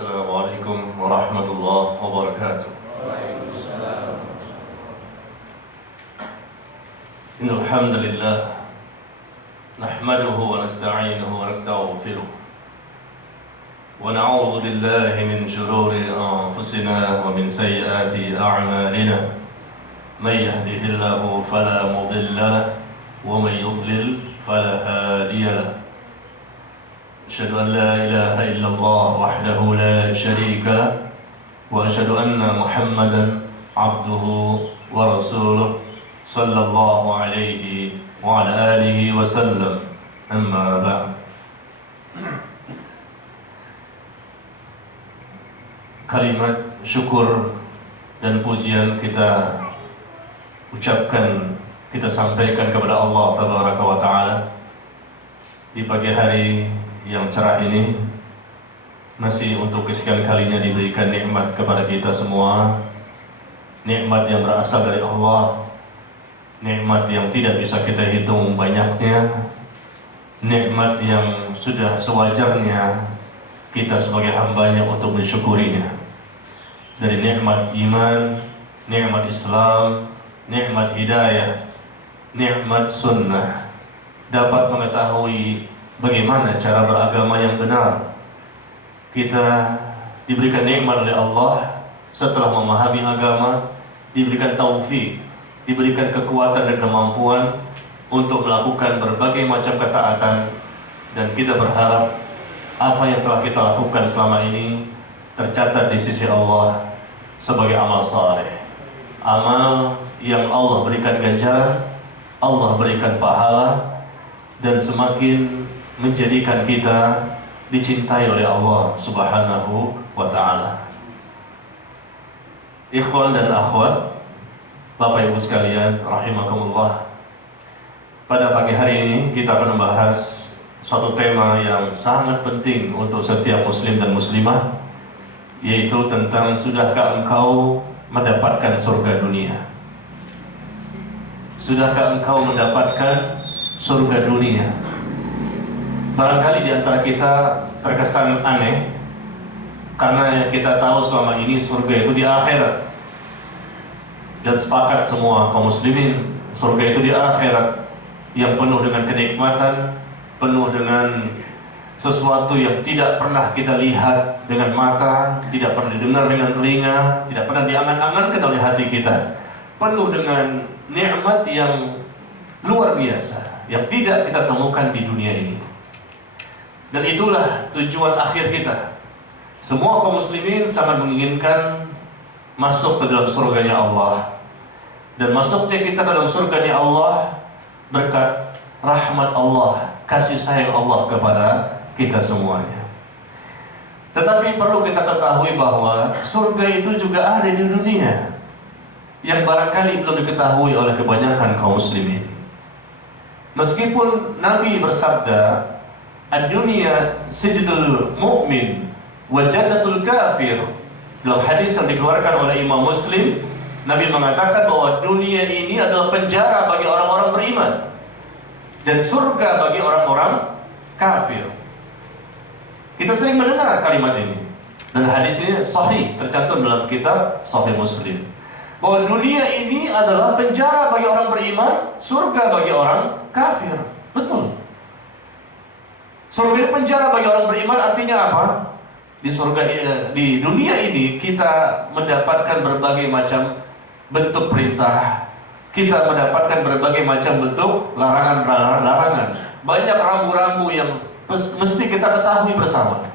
Assalamualaikum warahmatullahi wabarakatuh. Innal hamdalillah nahmaduhu wa nasta'inuhu wa nastaghfiruh wa na'udzu billahi min shururi anfusina wa min sayyiati a'malina. May yahdihillahu fala mudilla lahu wa may yudlil fala hadiya lahu. أشهد أن لا إله إلا الله وحده لا شريك له وأشهد أن محمدا عبده ورسوله صلى الله عليه وعلى آله وسلم أما بعد. Kalimat syukur dan pujian kita ucapkan, kita sampaikan kepada Allah Tabaraka wa Ta'ala di pagi hari yang cerah ini, masih untuk kesekian kalinya diberikan nikmat kepada kita semua. Nikmat yang berasal dari Allah, nikmat yang tidak bisa kita hitung banyaknya, nikmat yang sudah sewajarnya kita sebagai hambanya untuk mensyukurinya. Dari nikmat iman, nikmat Islam, nikmat hidayah, nikmat sunnah, dapat mengetahui bagaimana cara beragama yang benar. Kita diberikan nikmat oleh Allah setelah memahami agama, diberikan taufik, diberikan kekuatan dan kemampuan untuk melakukan berbagai macam ketaatan, dan kita berharap apa yang telah kita lakukan selama ini tercatat di sisi Allah sebagai amal saleh, amal yang Allah berikan ganjaran, Allah berikan pahala, dan semakin menjadikan kita dicintai oleh Allah Subhanahu wa Ta'ala. Ikhwan dan akhwat, Bapak Ibu sekalian rahimakumullah, pada pagi hari ini kita akan membahas suatu tema yang sangat penting untuk setiap muslim dan muslimah, yaitu tentang sudahkah engkau mendapatkan surga dunia? Sudahkah engkau mendapatkan surga dunia? Barangkali di antara kita terkesan aneh, karena yang kita tahu selama ini surga itu di akhirat, dan sepakat semua kaum muslimin surga itu di akhirat, yang penuh dengan kenikmatan, penuh dengan sesuatu yang tidak pernah kita lihat dengan mata, tidak pernah didengar dengan telinga, tidak pernah diangan-angankan oleh hati kita, penuh dengan nikmat yang luar biasa yang tidak kita temukan di dunia ini. Dan itulah tujuan akhir kita. Semua kaum muslimin sangat menginginkan masuk ke dalam surganya Allah. Dan masuknya kita ke dalam surganya Allah berkat rahmat Allah, kasih sayang Allah kepada kita semuanya. Tetapi perlu kita ketahui bahwa surga itu juga ada di dunia, yang barangkali belum diketahui oleh kebanyakan kaum muslimin. Meskipun Nabi bersabda, "Ad-dunya sijnul mu'min wa jannatul kafir." Dalam hadis yang dikeluarkan oleh Imam Muslim, Nabi mengatakan bahwa dunia ini adalah penjara bagi orang-orang beriman dan surga bagi orang-orang kafir. Kita sering mendengar kalimat ini, dan hadis ini sahih, tercantum dalam kitab Sahih Muslim, bahwa dunia ini adalah penjara bagi orang beriman, surga bagi orang kafir. Betul. Surga ini penjara bagi orang beriman, artinya apa? Di dunia ini kita mendapatkan berbagai macam bentuk perintah, kita mendapatkan berbagai macam bentuk larangan. Banyak rambu-rambu yang mesti kita ketahui bersama.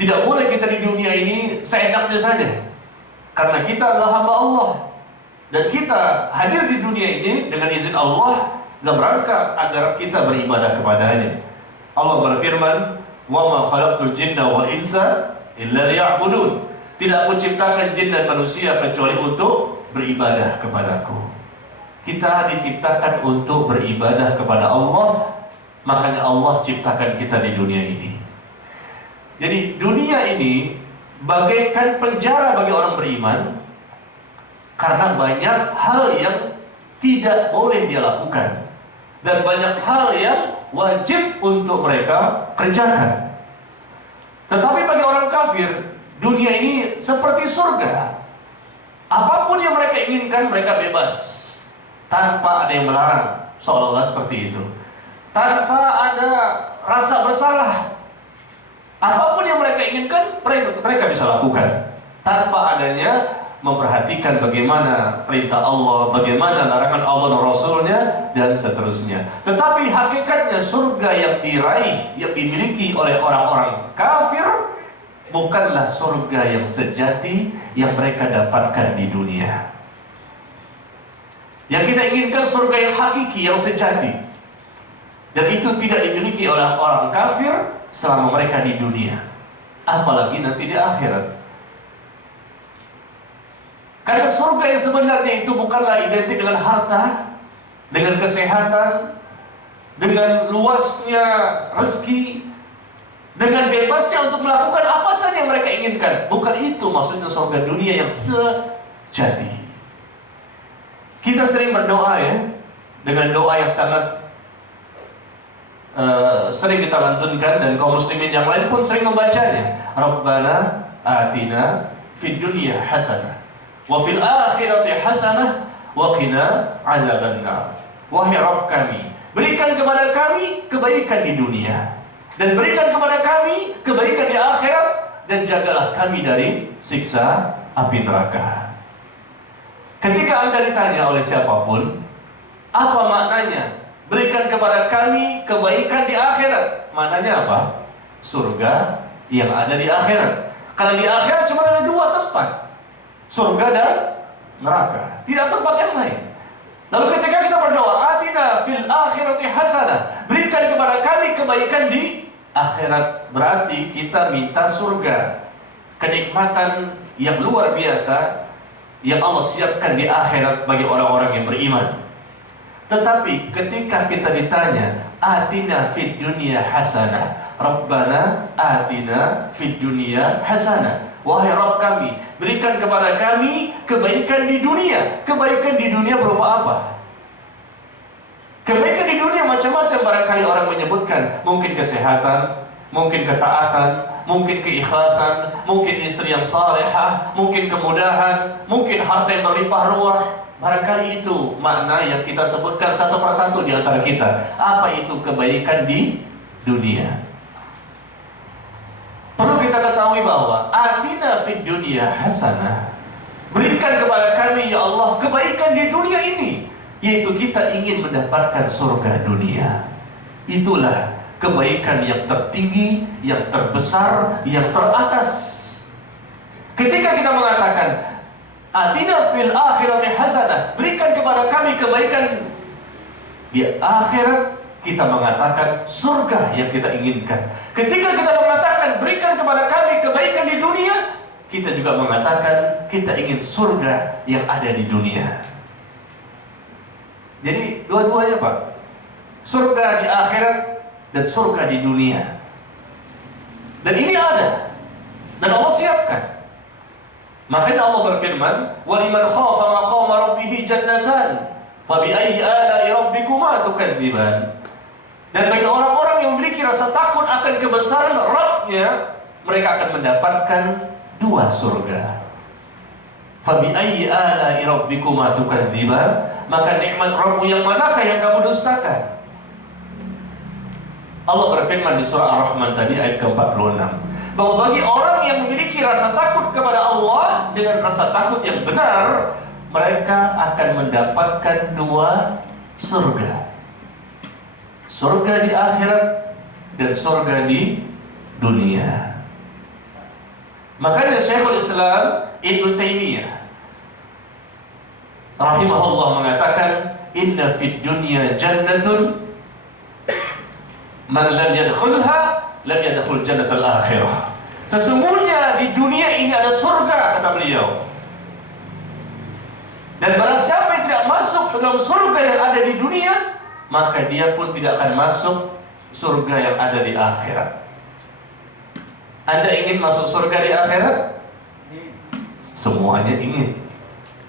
Tidak boleh kita di dunia ini seenaknya saja, karena kita adalah hamba Allah, dan kita hadir di dunia ini dengan izin Allah dalam rangka agar kita beribadah kepadanya. Allah berfirman, "Wa ma khalaqtul jinna wal insa illa liya'budun." Tidak aku ciptakan jin dan manusia kecuali untuk beribadah kepadaku. Kita diciptakan untuk beribadah kepada Allah, makanya Allah ciptakan kita di dunia ini. Jadi dunia ini bagaikan penjara bagi orang beriman, karena banyak hal yang tidak boleh dia lakukan, dan banyak hal yang wajib untuk mereka kerjakan. Tetapi bagi orang kafir kafir, dunia ini seperti surga. Apapun yang mereka inginkan, mereka bebas, tanpa ada yang melarang, seolah-olah seperti itu. Tanpa ada rasa bersalah. Apapun yang mereka inginkan, mereka bisa lakukan, tanpa adanya memperhatikan bagaimana perintah Allah, bagaimana larangan Allah dan Rasulnya, dan seterusnya. Tetapi hakikatnya surga yang diraih, yang dimiliki oleh orang-orang kafir, bukanlah surga yang sejati yang mereka dapatkan di dunia. Yang kita inginkan surga yang hakiki, yang sejati. Dan itu tidak dimiliki oleh orang kafir selama mereka di dunia, apalagi nanti di akhirat. Karena surga yang sebenarnya itu bukanlah identik dengan harta, dengan kesehatan, dengan luasnya rezeki, dengan bebasnya untuk melakukan apa saja yang mereka inginkan. Bukan itu maksudnya surga dunia yang sejati. Kita sering berdoa ya, dengan doa yang sangat sering kita lantunkan, dan kaum muslimin yang lain pun sering membacanya. Rabbana atina fid dunya hasanah wa fil akhirati hasanah wa qina adzabannar. Wahai Rabb kami, berikan kepada kami kebaikan di dunia, dan berikan kepada kami kebaikan di akhirat, dan jagalah kami dari siksa api neraka. Ketika Anda ditanya oleh siapapun, apa maknanya berikan kepada kami kebaikan di akhirat? Maknanya apa? Surga yang ada di akhirat. Karena di akhirat cuma ada dua tempat, surga dan neraka, tidak tempat yang lain. Lalu ketika kita berdoa, atina fil akhirati hasanah, berikan kepada kami kebaikan di akhirat, berarti kita minta surga, kenikmatan yang luar biasa yang Allah siapkan di akhirat bagi orang-orang yang beriman. Tetapi ketika kita ditanya, atina fid dunya hasanah, Rabbana atina fid dunya hasanah, wahai Rabb kami, berikan kepada kami kebaikan di dunia. Kebaikan di dunia berupa apa? Kebaikan di dunia macam-macam, barangkali orang menyebutkan. Mungkin kesehatan, mungkin ketaatan, mungkin keikhlasan, mungkin istri yang salehah, mungkin kemudahan, mungkin harta yang berlimpah ruah. Barangkali itu makna yang kita sebutkan satu persatu di antara kita. Apa itu kebaikan di dunia? Perlu kita ketahui bahwa atina fid dunya hasanah, berikan kepada kami ya Allah kebaikan di dunia ini, yaitu kita ingin mendapatkan surga dunia. Itulah kebaikan yang tertinggi, yang terbesar, yang teratas. Ketika kita mengatakan atina fil akhirati hasanah, berikan kepada kami kebaikan di akhirat, kita mengatakan surga yang kita inginkan. Ketika kita mengatakan berikan kepada kami kebaikan di dunia, kita juga mengatakan kita ingin surga yang ada di dunia. Jadi dua-duanya Pak, surga di akhirat dan surga di dunia. Dan ini ada, dan Allah siapkan. Makanya Allah berfirman, وَلِمَنْ خَافَ مَقَامَ رَبِّهِ جَنَّتَانِ فَبِأَيِّ آلَاءِ رَبِّكُمَا تُكَذِّبَانِ. Dan bagi orang-orang yang memiliki rasa takut akan kebesaran Rabb-nya, mereka akan mendapatkan dua surga. فَبِأَيِّ آلَاءِ رَبِّكُمَا تُكَذِّبَانِ. Maka nikmat Rabb-mu yang manakah yang kamu dustakan? Allah berfirman di surah Ar-Rahman tadi ayat ke-46, bahwa bagi orang yang memiliki rasa takut kepada Allah dengan rasa takut yang benar, mereka akan mendapatkan dua surga. Surga di akhirat dan surga di dunia. Makanya Syekhul Islam Ibnu Taimiyah rahimahullah mengatakan, inna fid dunya jannatun man lam yadkhulha lam yadkhul jannatal akhirah. Sesungguhnya di dunia ini ada surga, kata beliau. Dan barang siapa yang tidak masuk ke dalam surga yang ada di dunia, maka dia pun tidak akan masuk surga yang ada di akhirat. Anda ingin masuk surga di akhirat? Semuanya ingin.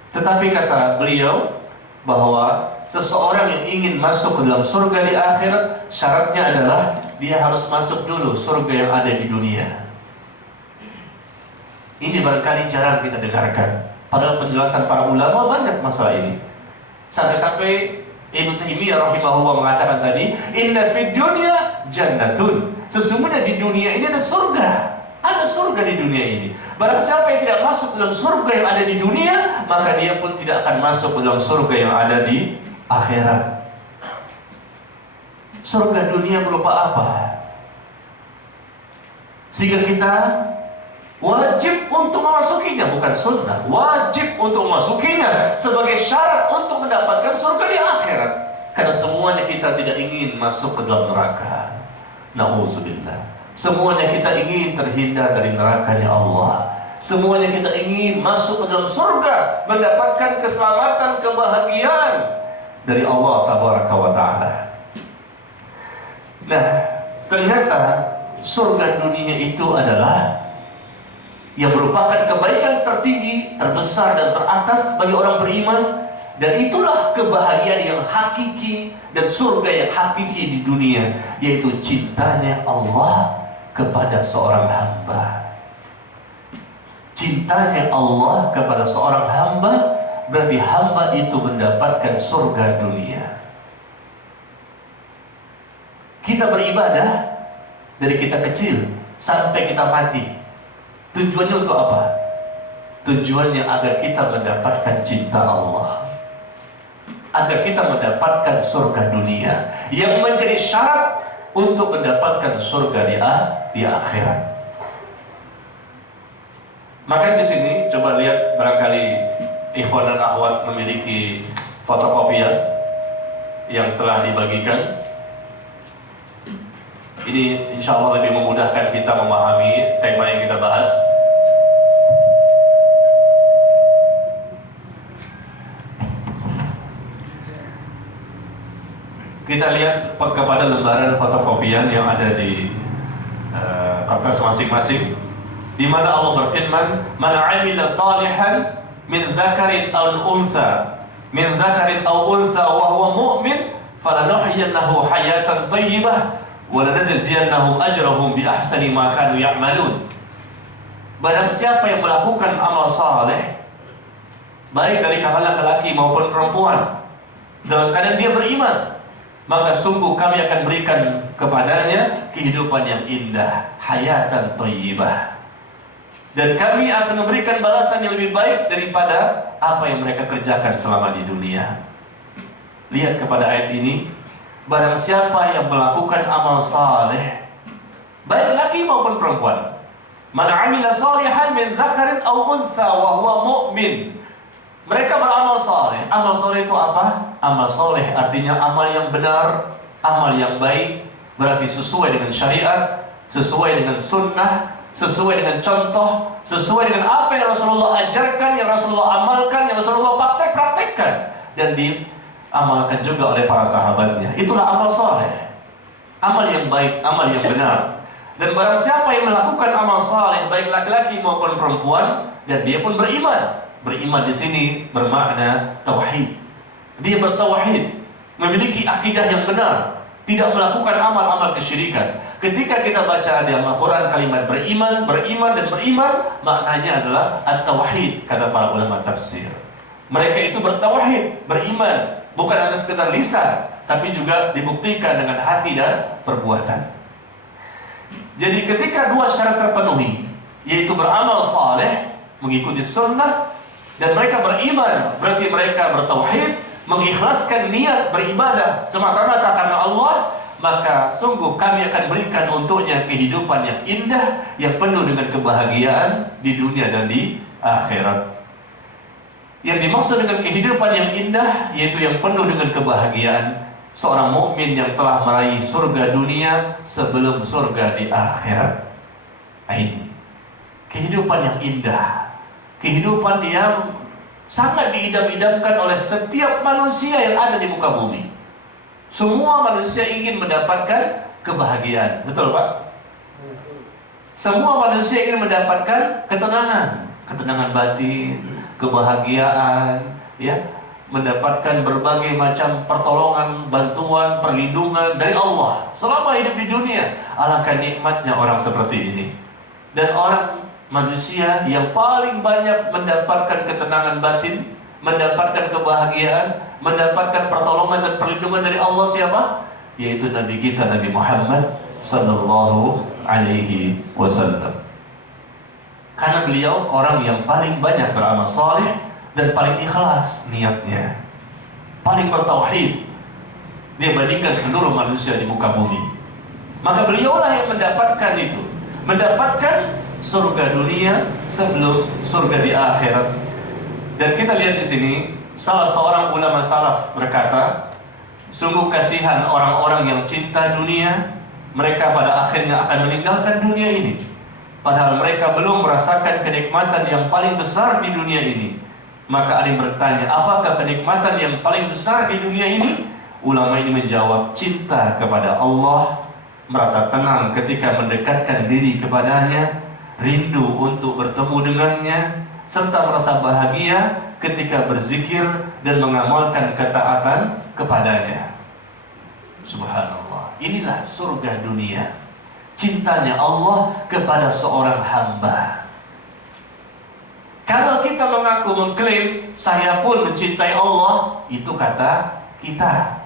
Tetapi kata beliau bahwa seseorang yang ingin masuk ke dalam surga di akhirat, syaratnya adalah dia harus masuk dulu surga yang ada di dunia. Ini barangkali jarang kita dengarkan. Padahal penjelasan para ulama banyak masalah ini. Sampai-sampai Ibnu Taimiyah rahimahullah mengatakan tadi, inna fid dunya jannatun. Sesungguhnya di dunia ini ada surga. Ada surga di dunia ini. Barang siapa yang tidak masuk dalam surga yang ada di dunia, maka dia pun tidak akan masuk dalam surga yang ada di akhirat. Surga dunia berupa apa? Sehingga kita wajib untuk memasukinya, bukan sunnah, wajib untuk memasukinya sebagai syarat untuk mendapatkan surga di akhirat. Karena semuanya kita tidak ingin masuk ke dalam neraka. Na'udzubillah. Semuanya kita ingin terhindar dari nerakanya Allah. Semuanya kita ingin masuk ke dalam surga, mendapatkan keselamatan, kebahagiaan dari Allah Tabaraka wa Ta'ala. Nah, ternyata surga dunia itu adalah yang merupakan kebaikan tertinggi, terbesar dan teratas bagi orang beriman. Dan itulah kebahagiaan yang hakiki dan surga yang hakiki di dunia, yaitu cintanya Allah kepada seorang hamba. Cintanya Allah kepada seorang hamba berarti hamba itu mendapatkan surga dunia. Kita beribadah dari kita kecil sampai kita mati. Tujuannya untuk apa? Tujuannya agar kita mendapatkan cinta Allah, agar kita mendapatkan surga dunia yang menjadi syarat untuk mendapatkan surga di akhirat. Maka di sini coba lihat, barangkali ikhwan dan akhwat memiliki fotokopian yang telah dibagikan. Ini insya Allah lebih memudahkan kita memahami tema yang kita bahas. Kita lihat kepada lembaran fotokopian yang ada di kertas masing-masing, di mana Allah berfirman, "Man 'amila salihan min dzakarin aw untha, min dzakarin aw untha wa huwa mu'min, falanuhyiyannahu hayatan thayyibah wa lanajziyannahum ajrahum bi ahsani ma kanu ya'malun." Barang siapa yang melakukan amal saleh, baik dari kalangan laki-laki maupun perempuan, dalam keadaan dia beriman, maka sungguh kami akan berikan kepadanya kehidupan yang indah, hayatan thayyibah. Dan kami akan memberikan balasan yang lebih baik daripada apa yang mereka kerjakan selama di dunia. Lihat kepada ayat ini, barang siapa yang melakukan amal saleh, baik laki maupun perempuan, man 'amila salihan min dzakarin aw untha wa huwa mu'min. Mereka beramal saleh. Amal saleh itu apa? Amal saleh artinya amal yang benar, amal yang baik, berarti sesuai dengan syariat, sesuai dengan sunnah, sesuai dengan contoh, sesuai dengan apa yang Rasulullah ajarkan, yang Rasulullah amalkan, yang Rasulullah praktekkan, dan diamalkan juga oleh para sahabatnya. Itulah amal saleh, amal yang baik, amal yang benar. Dan barang siapa yang melakukan amal saleh, baik laki-laki maupun perempuan, dan dia pun beriman. Beriman di sini bermakna tauhid. Dia bertauhid, memiliki akidah yang benar, tidak melakukan amal-amal kesyirikan. Ketika kita baca di Al-Quran kalimat beriman, dan beriman, maknanya adalah at-tauhid, kata para ulama tafsir. Mereka itu bertauhid, beriman, bukan hanya sekedar lisan, tapi juga dibuktikan dengan hati dan perbuatan. Jadi ketika dua syarat terpenuhi, yaitu beramal saleh, mengikuti sunnah, dan mereka beriman, berarti mereka bertauhid, mengikhlaskan niat beribadah semata-mata karena Allah, maka sungguh kami akan berikan untuknya kehidupan yang indah, yang penuh dengan kebahagiaan di dunia dan di akhirat. Yang dimaksud dengan kehidupan yang indah, yaitu yang penuh dengan kebahagiaan seorang mukmin yang telah meraih surga dunia sebelum surga di akhirat. Ini kehidupan yang indah, kehidupan yang sangat diidam-idamkan oleh setiap manusia yang ada di muka bumi. Semua manusia ingin mendapatkan kebahagiaan, betul Pak? Semua manusia ingin mendapatkan ketenangan batin, kebahagiaan, ya, mendapatkan berbagai macam pertolongan, bantuan, perlindungan dari Allah selama hidup di dunia. Alangkah nikmatnya orang seperti ini. Dan orang manusia yang paling banyak mendapatkan ketenangan batin, mendapatkan kebahagiaan, mendapatkan pertolongan dan perlindungan dari Allah siapa? Yaitu Nabi kita, Nabi Muhammad sallallahu alaihi wasallam. Karena beliau orang yang paling banyak beramal saleh dan paling ikhlas niatnya, paling bertauhid dibandingkan seluruh manusia di muka bumi. Maka beliaulah yang mendapatkan itu, mendapatkan surga dunia sebelum surga di akhirat. Dan kita lihat di sini, salah seorang ulama salaf berkata, sungguh kasihan orang-orang yang cinta dunia, mereka pada akhirnya akan meninggalkan dunia ini. Padahal mereka belum merasakan kenikmatan yang paling besar di dunia ini. Maka ada yang bertanya, apakah kenikmatan yang paling besar di dunia ini? Ulama ini menjawab, cinta kepada Allah, merasa tenang ketika mendekatkan diri kepadanya, rindu untuk bertemu dengannya, serta merasa bahagia ketika berzikir dan mengamalkan ketaatan kepadanya. Subhanallah, inilah surga dunia. Cintanya Allah kepada seorang hamba. Kalau kita mengaku mengklaim saya pun mencintai Allah, itu kata kita.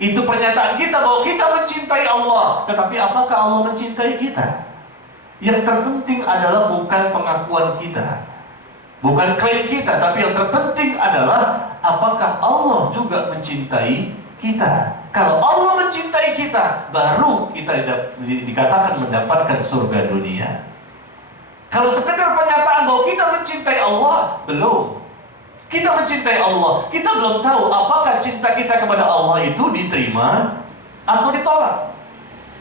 Itu pernyataan kita bahwa kita mencintai Allah. Tetapi apakah Allah mencintai kita? Yang terpenting adalah bukan pengakuan kita, bukan klaim kita, tapi yang terpenting adalah apakah Allah juga mencintai kita. Kalau Allah mencintai kita, baru kita dikatakan mendapatkan surga dunia. Kalau sekedar pernyataan bahwa kita mencintai Allah, belum. Kita mencintai Allah, kita belum tahu apakah cinta kita kepada Allah itu diterima atau ditolak.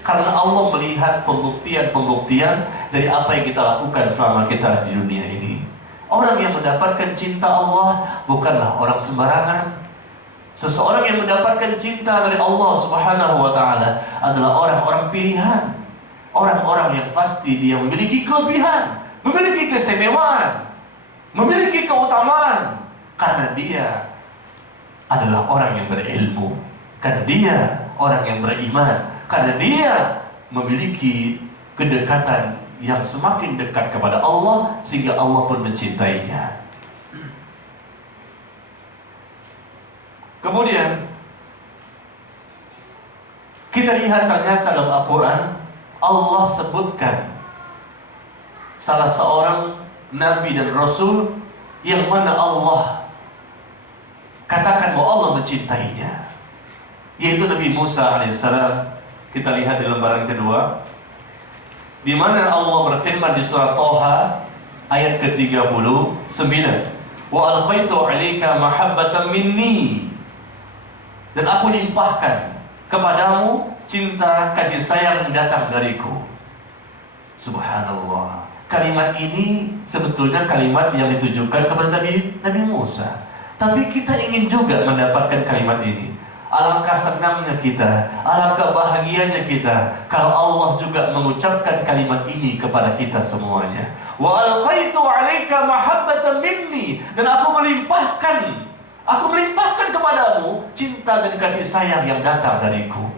Karena Allah melihat pembuktian-pembuktian dari apa yang kita lakukan selama kita di dunia ini. Orang yang mendapatkan cinta Allah bukanlah orang sembarangan. Seseorang yang mendapatkan cinta dari Allah Subhanahu wa ta'ala adalah orang-orang pilihan. Orang-orang yang pasti dia memiliki kelebihan, memiliki keistimewaan, memiliki keutamaan. Karena dia adalah orang yang berilmu, karena dia orang yang beriman, karena dia memiliki kedekatan yang semakin dekat kepada Allah, sehingga Allah pun mencintainya. Kemudian kita lihat ternyata dalam Al-Quran Allah sebutkan salah seorang Nabi dan Rasul yang mana Allah katakan bahwa Allah mencintainya, yaitu Nabi Musa alaihissalam. Kita lihat di lembaran kedua, di mana Allah berfirman di surah Thaha ayat ke-39, wa alqaitu 'alaika mahabbatan minni, dan aku limpahkan kepadamu cinta kasih sayang yang datang dariku. Subhanallah. Kalimat ini sebetulnya kalimat yang ditujukan kepada Nabi Musa. Tapi kita ingin juga mendapatkan kalimat ini. Alangkah senangnya kita, alangkah bahagianya kita kalau Allah juga mengucapkan kalimat ini kepada kita semuanya. Wa alqaitu 'alaika mahabbatan minni, dan aku melimpahkan kepadamu cinta dan kasih sayang yang datang dariku.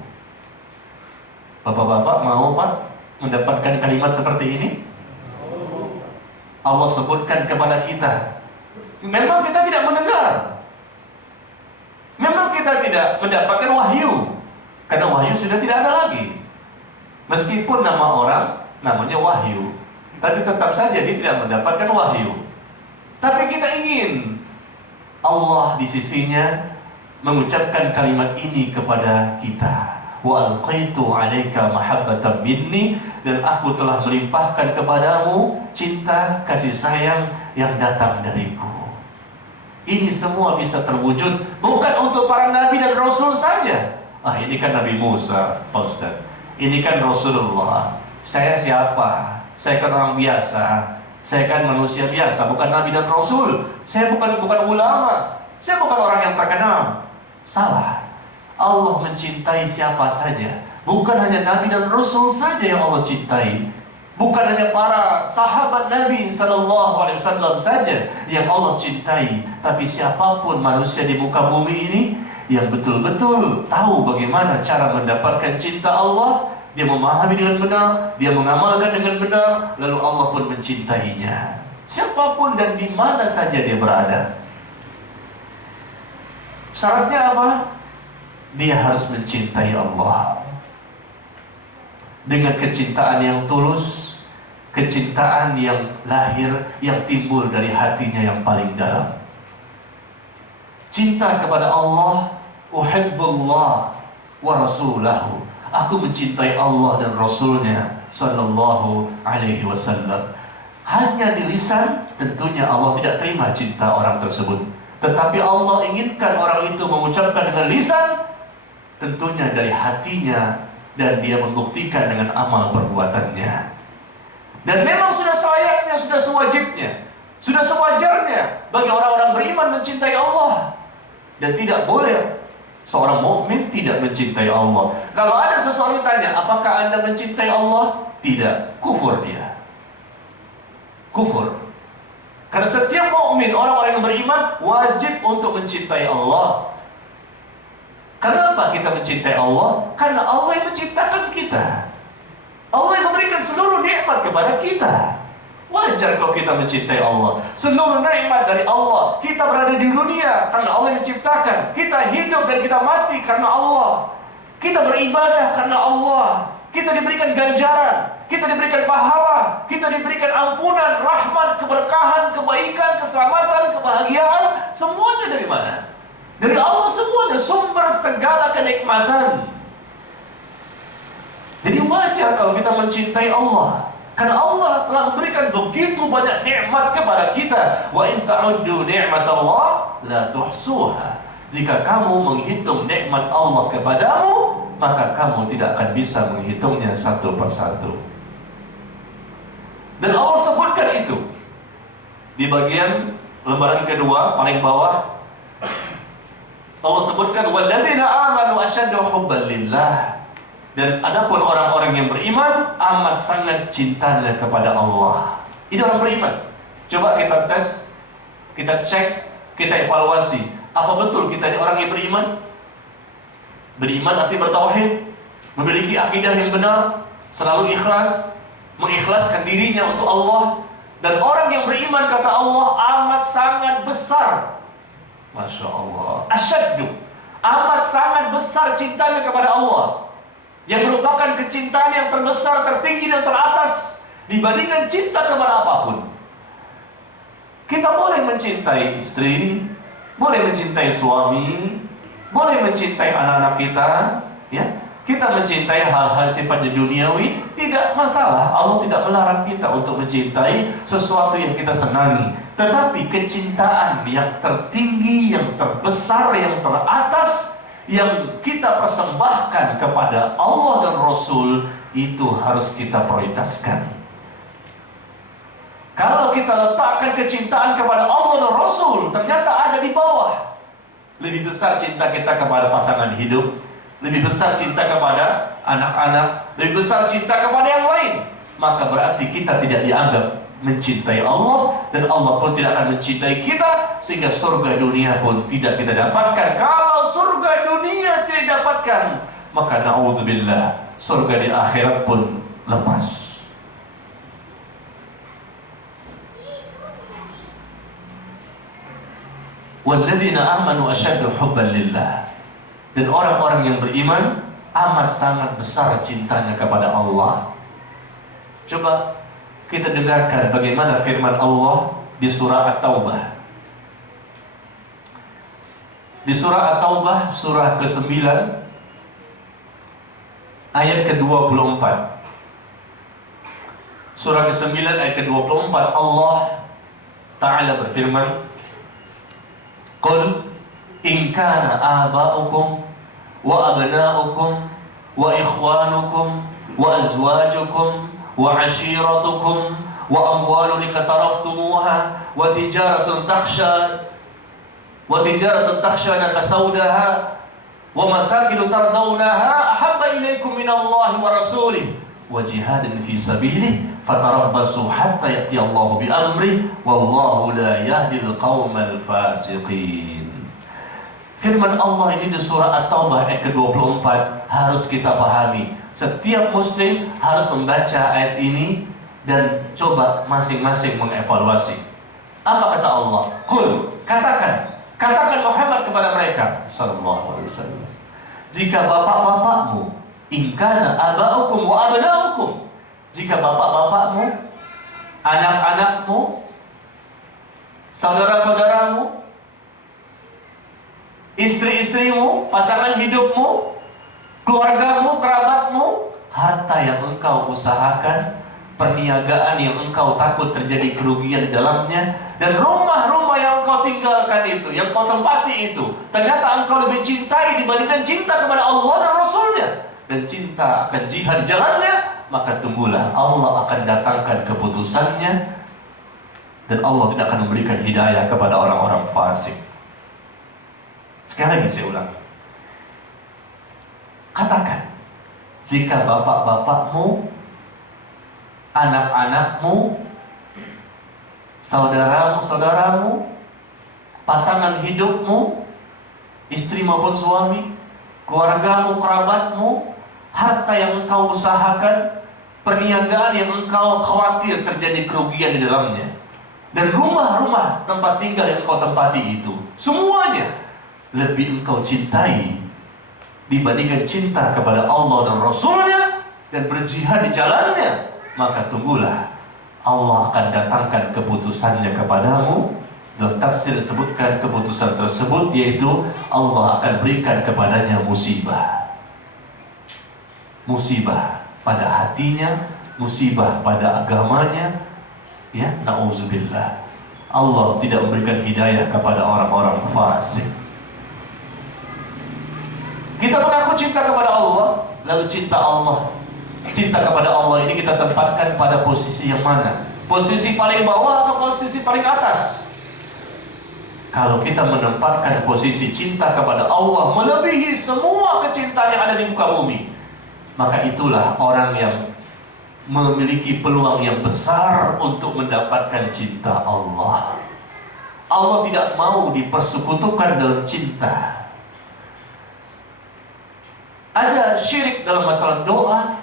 Bapak-bapak mau Pak mendapatkan kalimat seperti ini? Allah sebutkan kepada kita. Memang kita tidak mendengar, memang kita tidak mendapatkan wahyu, karena wahyu sudah tidak ada lagi. Meskipun nama orang namanya wahyu, tapi tetap saja dia tidak mendapatkan wahyu. Tapi kita ingin Allah di sisinya mengucapkan kalimat ini kepada kita. Wa alqaitu 'alaika mahabbatan minni, dan aku telah melimpahkan kepadamu cinta kasih sayang yang datang dariku. Ini semua bisa terwujud bukan untuk para nabi dan rasul saja. Ini kan Nabi Musa, Pak Ustaz. Ini kan Rasulullah. Saya siapa? Saya kan orang biasa. Saya kan manusia biasa, bukan nabi dan rasul. Saya bukan ulama. Saya bukan orang yang terkenal. Salah. Allah mencintai siapa saja. Bukan hanya nabi dan rasul saja yang Allah cintai. Bukan hanya para sahabat Nabi SAW saja yang Allah cintai, tapi siapapun manusia di muka bumi ini yang betul-betul tahu bagaimana cara mendapatkan cinta Allah, dia memahami dengan benar, dia mengamalkan dengan benar, lalu Allah pun mencintainya. Siapapun dan di mana saja dia berada. Syaratnya apa? Dia harus mencintai Allah dengan kecintaan yang tulus, kecintaan yang lahir, yang timbul dari hatinya yang paling dalam. Cinta kepada Allah, uhibbullah wa rasulahu. Aku mencintai Allah dan Rasulnya sallallahu alaihi wasallam. Hanya di lisan, tentunya Allah tidak terima cinta orang tersebut. Tetapi Allah inginkan orang itu mengucapkan dengan lisan, tentunya dari hatinya, dan dia membuktikan dengan amal perbuatannya. Dan memang sudah selayaknya, sudah sewajibnya, sudah sewajarnya bagi orang-orang beriman mencintai Allah. Dan tidak boleh seorang mukmin tidak mencintai Allah. Kalau ada seseorang tanya, apakah Anda mencintai Allah? Tidak, kufur dia. Kufur. Karena setiap mukmin, orang-orang yang beriman, wajib untuk mencintai Allah. Kenapa kita mencintai Allah? Karena Allah yang menciptakan kita. Allah yang memberikan seluruh nikmat kepada kita. Wajar kalau kita mencintai Allah. Seluruh nikmat dari Allah. Kita berada di dunia karena Allah yang menciptakan. Kita hidup dan kita mati karena Allah. Kita beribadah karena Allah. Kita diberikan ganjaran, kita diberikan pahala, kita diberikan ampunan, rahmat, keberkahan, kebaikan, keselamatan, kebahagiaan. Semuanya dari mana? Dari Allah semuanya, sumber segala kenikmatan. Jadi wajar kalau kita mencintai Allah, karena Allah telah memberikan begitu banyak nikmat kepada kita. Wa in ta'uddu ni'matallah la tuhsuha. Jika kamu menghitung nikmat Allah kepadamu, maka kamu tidak akan bisa menghitungnya satu persatu. Dan Allah sebutkan itu di bagian lembaran kedua paling bawah. Allah sebutkan walladzina amanu asyaddu hubban lillah. Dan adapun orang-orang yang beriman amat sangat cintanya kepada Allah. Ini orang beriman. Coba kita tes, kita cek, kita evaluasi. Apa betul kita ini orang yang beriman? Beriman artinya bertauhid, memiliki akidah yang benar, selalu ikhlas, mengikhlaskan dirinya untuk Allah. Dan orang yang beriman, kata Allah, amat sangat besar. Masya Allah. Asyaddu, amat sangat besar cintanya kepada Allah, yang merupakan kecintaan yang terbesar, tertinggi dan teratas dibandingkan cinta kepada apapun. Kita boleh mencintai istri, boleh mencintai suami, boleh mencintai anak-anak kita, ya. Kita mencintai hal-hal sifatnya duniawi, tidak masalah. Allah tidak melarang kita untuk mencintai sesuatu yang kita senangi. Tetapi kecintaan yang tertinggi, yang terbesar, yang teratas, yang kita persembahkan kepada Allah dan Rasul, itu harus kita prioritaskan. Kalau kita letakkan kecintaan kepada Allah dan Rasul, ternyata ada di bawah. Lebih besar cinta kita kepada pasangan hidup, lebih besar cinta kepada anak-anak, lebih besar cinta kepada yang lain, maka berarti kita tidak dianggap mencintai Allah, dan Allah pun tidak akan mencintai kita, sehingga surga dunia pun tidak kita dapatkan. Kalau surga dunia tidak dapatkan, maka na'udzubillah, surga di akhirat pun lepas. Walladzina amanu asyaddu hubban lillah. Dan orang-orang yang beriman amat sangat besar cintanya kepada Allah. Coba kita dengarkan bagaimana firman Allah di surah At-Taubah. Di surah At-Taubah, surah ke-9 ayat ke-24. Surah ke-9 ayat ke-24, Allah Ta'ala berfirman, Qul in kana aba'ukum wa abna'ukum wa ikhwanukum wa azwajukum wa ashiratukum wa amwalun iqtaraftumuha wa tijaratun takhshana kasawdaha wa masakinu tardawnaha ahabba ilaykum minallahi wa rasulih wa jihadin fi sabilih fatarabbasu hatta ya'ti Allahu bi amrih wallahu la yahdil qaumal fasiqin. Firman Allah ini di surah At-Taubah ayat ke-24 harus kita pahami. Setiap muslim harus membaca ayat ini dan coba masing-masing mengevaluasi. Apa kata Allah? Qul, katakan Muhammad kepada mereka sallallahu alaihi wasallam. Jika bapak-bapakmu, in kana aba'ukum wa abna'ukum, jika bapak-bapakmu, anak-anakmu, saudara-saudaramu, istri-istrimu, pasangan hidupmu, keluargamu, kerabatmu, harta yang engkau usahakan, perniagaan yang engkau takut terjadi kerugian di dalamnya, dan rumah-rumah yang engkau tinggalkan itu, yang engkau tempati itu, ternyata engkau lebih cintai dibandingkan cinta kepada Allah dan Rasulnya, dan cinta akan jihad di jalannya, maka tunggulah Allah akan datangkan keputusannya, dan Allah tidak akan memberikan hidayah kepada orang-orang fasik. Sekali lagi saya ulang, katakan, jika bapak-bapakmu, anak-anakmu, saudaramu, pasangan hidupmu, istri maupun suami, keluargamu, kerabatmu, harta yang engkau usahakan, perniagaan yang engkau khawatir terjadi kerugian di dalamnya, dan rumah-rumah tempat tinggal yang engkau tempati itu, semuanya lebih engkau cintai dibandingkan cinta kepada Allah dan Rasulnya dan berjihad di jalannya, maka tunggulah Allah akan datangkan keputusannya kepadamu. Dalam tafsir disebutkan keputusan tersebut yaitu Allah akan berikan kepadanya musibah. Musibah pada hatinya, musibah pada agamanya. Ya, na'udzubillah. Allah tidak memberikan hidayah kepada orang-orang fasik. Kita mengaku cinta kepada Allah, lalu cinta kepada Allah ini kita tempatkan pada posisi yang mana? Posisi paling bawah atau posisi paling atas? Kalau kita menempatkan posisi cinta kepada Allah melebihi semua kecintaan yang ada di muka bumi, maka itulah orang yang memiliki peluang yang besar untuk mendapatkan cinta Allah. Allah tidak mau dipersekutukan dalam cinta. Ada syirik dalam masalah doa,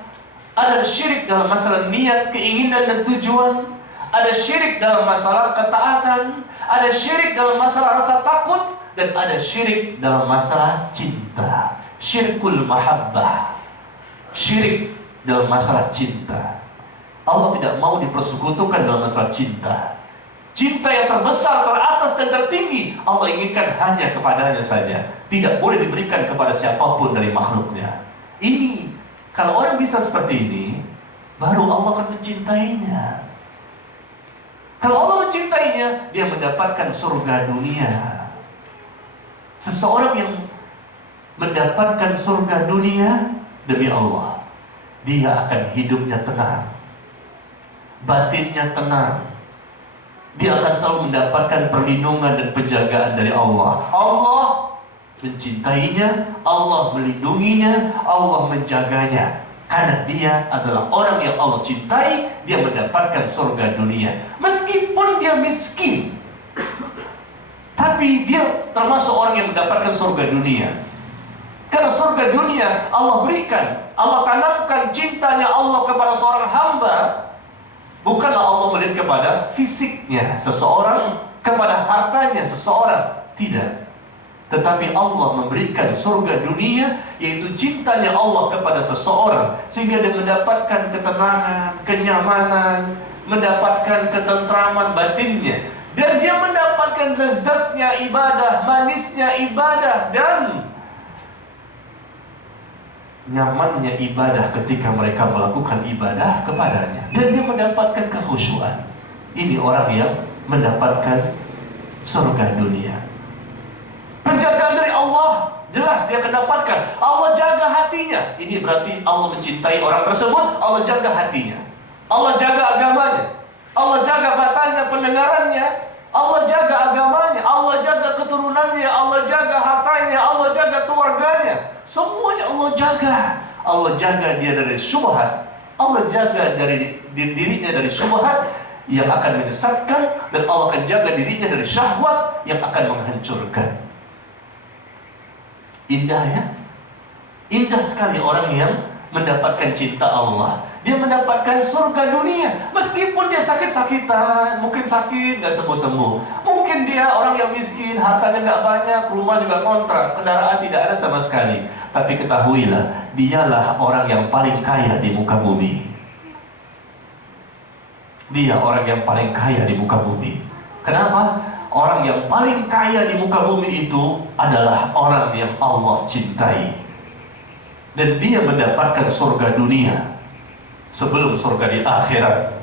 ada syirik dalam masalah niat, keinginan dan tujuan, ada syirik dalam masalah ketaatan, ada syirik dalam masalah rasa takut, dan ada syirik dalam masalah cinta. Syirkul mahabbah, syirik dalam masalah cinta. Allah tidak mau dipersekutukan dalam masalah cinta. Cinta yang terbesar, teratas dan tertinggi Allah inginkan hanya kepadanya saja, tidak boleh diberikan kepada siapapun dari makhluknya. Ini, kalau orang bisa seperti ini, baru Allah akan mencintainya. Kalau Allah mencintainya, dia mendapatkan surga dunia. Seseorang yang mendapatkan surga dunia demi Allah, dia akan hidupnya tenang, batinnya tenang. Dia akan selalu mendapatkan perlindungan dan penjagaan dari Allah. Allah mencintainya, Allah melindunginya, Allah menjaganya. Karena dia adalah orang yang Allah cintai, dia mendapatkan surga dunia. Meskipun dia miskin, tapi dia termasuk orang yang mendapatkan surga dunia. Karena surga dunia Allah berikan, Allah tanamkan cintanya Allah kepada seorang hamba. Bukanlah Allah melihat kepada fisiknya seseorang, kepada hartanya seseorang, tidak. Tetapi Allah memberikan surga dunia, yaitu cintanya Allah kepada seseorang, sehingga dia mendapatkan ketenangan, kenyamanan, mendapatkan ketentraman batinnya, dan dia mendapatkan lezatnya ibadah, manisnya ibadah, dan nyamannya ibadah ketika mereka melakukan ibadah kepadanya, dan dia mendapatkan kekhusyuan. Ini orang yang mendapatkan surga dunia. Penjagaan dari Allah jelas dia akan dapatkan. Allah jaga hatinya. Ini berarti Allah mencintai orang tersebut. Allah jaga hatinya, Allah jaga agamanya, Allah jaga matanya, pendengarannya, Allah jaga agamanya, Allah jaga keturunannya, Allah jaga hartanya, Allah jaga keluarganya. Semuanya Allah jaga. Allah jaga dia dari syubhat. Allah jaga dari dirinya dari syubhat yang akan menyesatkan, dan Allah akan jaga dirinya dari syahwat yang akan menghancurkan. Indah ya? Indah sekali orang yang mendapatkan cinta Allah, dia mendapatkan surga dunia. Meskipun dia sakit-sakitan, mungkin sakit gak sembuh-sembuh, mungkin dia orang yang miskin, hartanya gak banyak, rumah juga kontrak, kendaraan tidak ada sama sekali, tapi ketahuilah, dialah orang yang paling kaya di muka bumi. Dia orang yang paling kaya di muka bumi. Kenapa? Orang yang paling kaya di muka bumi itu adalah orang yang Allah cintai, dan dia mendapatkan surga dunia sebelum surga di akhirat.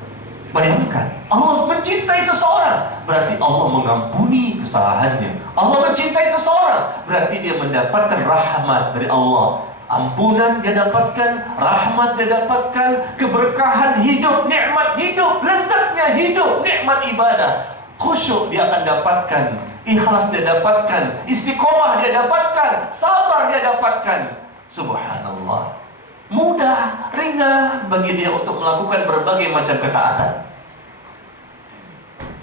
Bayangkan, Allah mencintai seseorang, berarti Allah mengampuni kesalahannya. Allah mencintai seseorang, berarti dia mendapatkan rahmat dari Allah. Ampunan dia dapatkan, rahmat dia dapatkan, keberkahan hidup, nikmat hidup, lezatnya hidup, nikmat ibadah, khusyuk dia akan dapatkan, ikhlas dia dapatkan, istiqomah dia dapatkan, sabar dia dapatkan. Subhanallah, mudah, ringan bagi dia untuk melakukan berbagai macam ketaatan.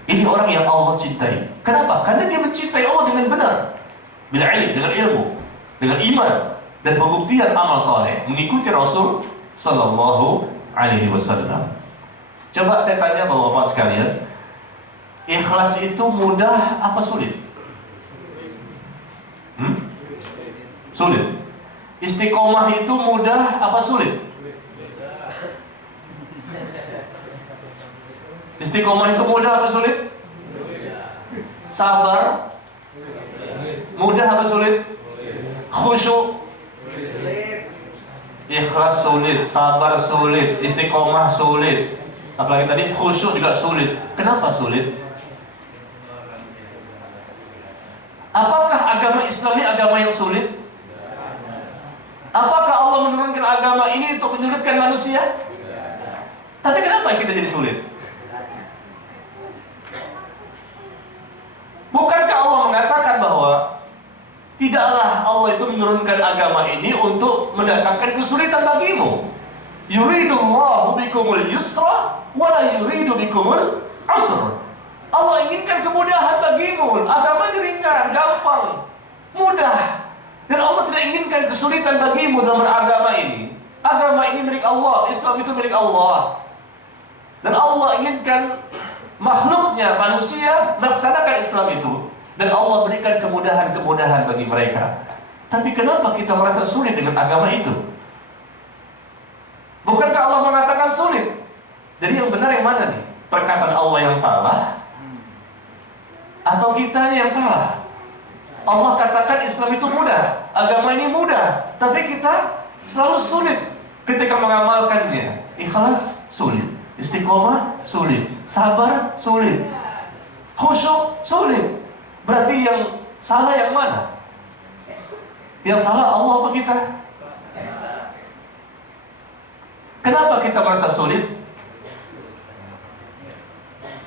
Ini orang yang Allah cintai. Kenapa? Karena dia mencintai Allah dengan benar, bila ilmu, dengan ilmu, dengan iman, dan pembuktian amal soleh, mengikuti Rasul Sallallahu Alaihi Wasallam. Coba saya tanya bapak-bapak sekalian, ikhlas itu mudah apa sulit? Sulit. Istiqomah itu mudah apa sulit? Istiqomah itu mudah apa sulit? Sabar mudah apa sulit? Khusyuk, ikhlas sulit, sabar sulit, istiqomah sulit, apalagi tadi khusyuk juga sulit. Kenapa sulit? Apakah agama Islam ini agama yang sulit? Apakah Allah menurunkan agama ini untuk menyulitkan manusia? Tapi kenapa kita jadi sulit? Bukankah Allah mengatakan bahwa tidaklah Allah itu menurunkan agama ini untuk mendatangkan kesulitan bagimu? Yuridullahu bikumul yusra wa la yuridu bikumul usra. Allah inginkan kemudahan bagimu. Agama ini ringan, gampang, mudah. Dan Allah tidak inginkan kesulitan bagimu dalam beragama ini. Agama ini milik Allah, Islam itu milik Allah. Dan Allah inginkan makhluknya, manusia, melaksanakan Islam itu. Dan Allah berikan kemudahan-kemudahan bagi mereka. Tapi kenapa kita merasa sulit dengan agama itu? Bukankah Allah mengatakan sulit? Jadi yang benar yang mana nih? Perkataan Allah yang salah, atau kita yang salah? Allah katakan Islam itu mudah, agama ini mudah, tapi kita selalu sulit ketika mengamalkannya. Ikhlas sulit, istiqomah sulit, sabar sulit, khusyuk sulit. Berarti yang salah yang mana? Yang salah Allah apa kita? Kenapa kita merasa sulit?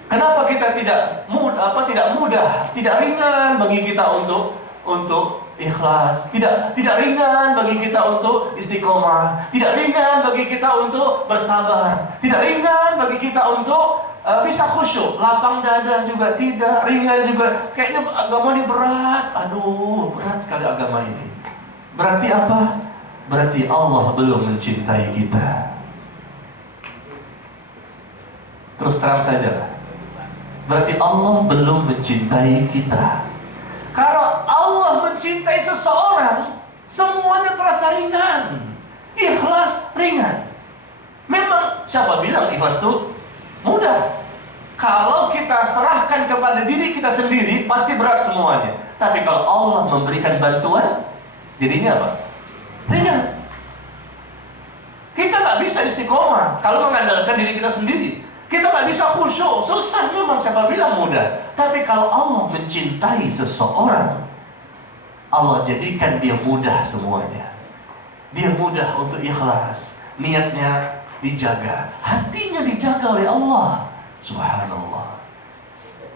Kenapa kita tidak mudah, tidak ringan bagi kita untuk ikhlas, tidak ringan bagi kita untuk istiqomah, tidak ringan bagi kita untuk bersabar, tidak ringan bagi kita untuk bisa khusyuk, lapang dada juga tidak, ringan juga. Kayaknya agama ini berat, aduh berat sekali agama ini. Berarti apa? Berarti Allah belum mencintai kita. Terus terang saja, berarti Allah belum mencintai kita. Kalau Allah mencintai seseorang, semuanya terasa ringan, ikhlas ringan. Memang siapa bilang ikhlas itu mudah? Kalau kita serahkan kepada diri kita sendiri, pasti berat semuanya. Tapi kalau Allah memberikan bantuan, jadinya apa? Ringan. Kita nggak bisa istiqomah kalau mengandalkan diri kita sendiri. Kita nggak bisa khusyuk, susah memang, siapa bilang mudah. Tapi kalau Allah mencintai seseorang, Allah jadikan dia mudah semuanya. Dia mudah untuk ikhlas, niatnya dijaga, hatinya dijaga oleh Allah. Subhanallah.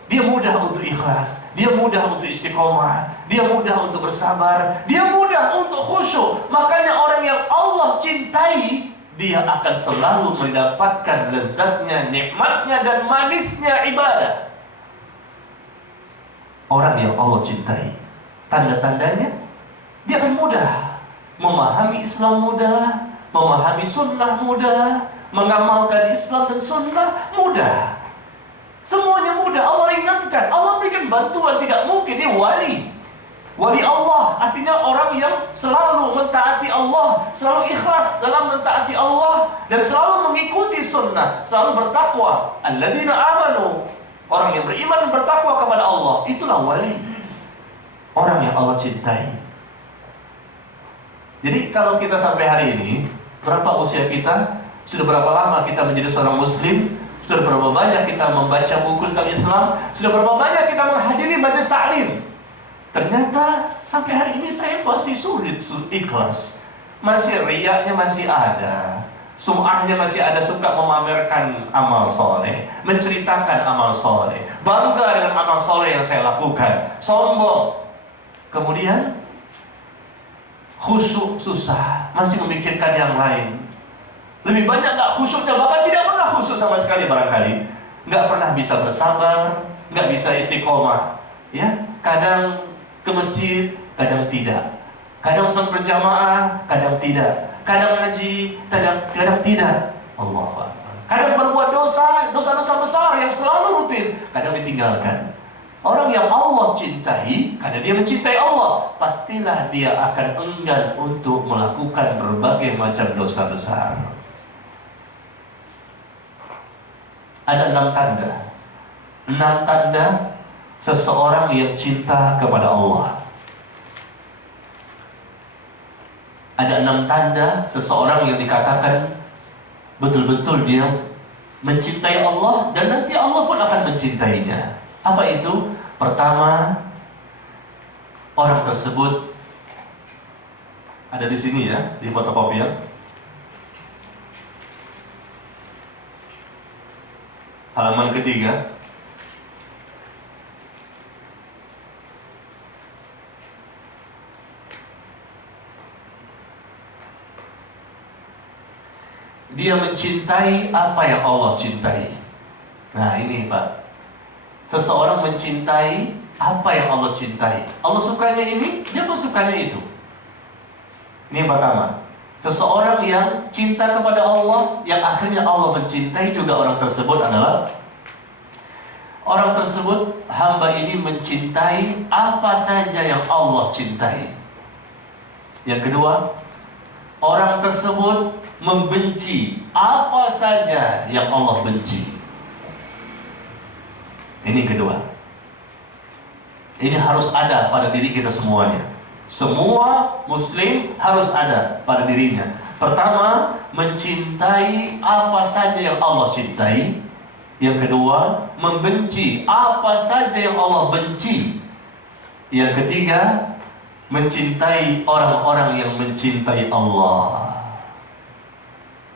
Dia mudah untuk ikhlas, dia mudah untuk istiqomah, dia mudah untuk bersabar, dia mudah untuk khusyuk. Makanya orang yang Allah cintai, dia akan selalu mendapatkan lezatnya, nikmatnya, dan manisnya ibadah. Orang yang Allah cintai, tanda-tandanya dia akan mudah memahami Islam, mudah memahami sunnah mudah, mengamalkan Islam dan sunnah mudah. Semuanya mudah, Allah ringankan, Allah berikan bantuan, tidak mungkin. Dia wali. Wali Allah artinya orang yang selalu mentaati Allah, selalu ikhlas dalam mentaati Allah, dan selalu mengikuti sunnah, selalu bertakwa. Alladzina amanu, orang yang beriman dan bertakwa kepada Allah, itulah wali. Orang yang Allah cintai. Jadi kalau kita sampai hari ini, berapa usia kita? Sudah berapa lama kita menjadi seorang muslim? Sudah berapa banyak kita membaca buku tentang Islam? Sudah berapa banyak kita menghadiri majelis taklim? Ternyata sampai hari ini saya masih sulit ikhlas. Masih riyaknya masih ada, sum'ahnya masih ada, suka memamerkan amal soleh, menceritakan amal soleh, bangga dengan amal soleh yang saya lakukan, sombong. Kemudian khusyuk susah, masih memikirkan yang lain. Lebih banyak gak khusyuknya, bahkan tidak pernah khusyuk sama sekali barangkali. Gak pernah bisa bersabar, gak bisa istiqomah. Ya, kadang ke masjid, kadang tidak. Kadang sholat berjamaah, kadang tidak. Kadang ngaji, kadang tidak. Allah Akbar. Kadang berbuat dosa-dosa besar yang selalu rutin, kadang ditinggalkan. Orang yang Allah cintai, karena dia mencintai Allah, pastilah dia akan enggan untuk melakukan berbagai macam dosa besar. Ada 6 tanda. 6 tanda seseorang yang cinta kepada Allah. Ada 6 tanda seseorang yang dikatakan betul-betul dia mencintai Allah, dan nanti Allah pun akan mencintainya. Apa itu? Pertama, orang tersebut ada di sini ya, di fotokopi ya. Halaman ketiga. Dia mencintai apa yang Allah cintai. Nah ini Pak, seseorang mencintai apa yang Allah cintai. Allah sukanya ini, dia pun sukanya itu. Ini yang pertama. Seseorang yang cinta kepada Allah, yang akhirnya Allah mencintai juga orang tersebut adalah orang tersebut, hamba ini mencintai apa saja yang Allah cintai. Yang kedua, orang tersebut membenci apa saja yang Allah benci. Ini kedua. Ini harus ada pada diri kita semuanya. Semua muslim harus ada pada dirinya. Pertama, mencintai apa saja yang Allah cintai. Yang kedua, membenci apa saja yang Allah benci. Yang ketiga, mencintai orang-orang yang mencintai Allah.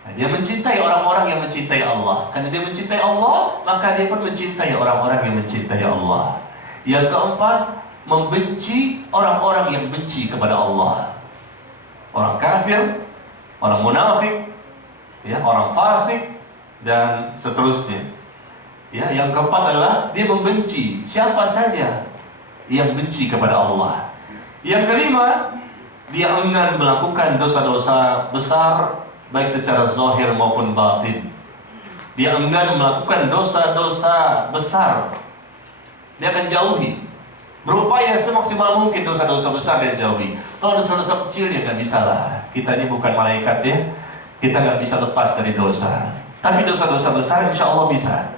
Nah, dia mencintai orang-orang yang mencintai Allah. Karena dia mencintai Allah, maka dia pun mencintai orang-orang yang mencintai Allah. Yang keempat, membenci orang-orang yang benci kepada Allah. Orang kafir, orang munafik, ya, orang fasik, dan seterusnya. Ya, yang keempat adalah dia membenci siapa saja yang benci kepada Allah. Yang kelima, dia enggan melakukan dosa-dosa besar, baik secara zahir maupun batin. Dia enggan melakukan dosa-dosa besar. Dia akan jauhi. Berupaya semaksimal mungkin dosa-dosa besar dia jauhi. Kalau dosa-dosa kecil ya nggak bisa lah. Kita ini bukan malaikat ya. Kita nggak bisa lepas dari dosa. Tapi dosa-dosa besar insya Allah bisa.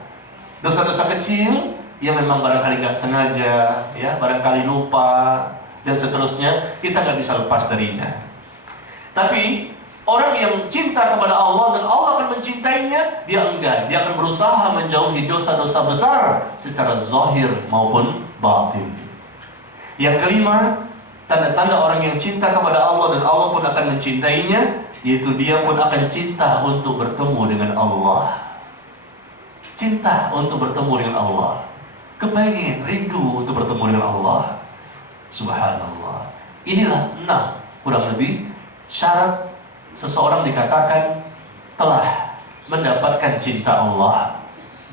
Dosa-dosa kecil yang memang barangkali nggak sengaja, ya barangkali lupa dan seterusnya, kita nggak bisa lepas darinya. Tapi orang yang cinta kepada Allah dan Allah akan mencintainya, dia enggan. Dia akan berusaha menjauhi dosa-dosa besar secara zahir maupun batin. Yang kelima, tanda-tanda orang yang cinta kepada Allah dan Allah pun akan mencintainya, yaitu dia pun akan cinta untuk bertemu dengan Allah. Cinta untuk bertemu dengan Allah. Kepengen, rindu untuk bertemu dengan Allah. Subhanallah. Inilah 6 kurang lebih syarat seseorang dikatakan telah mendapatkan cinta Allah.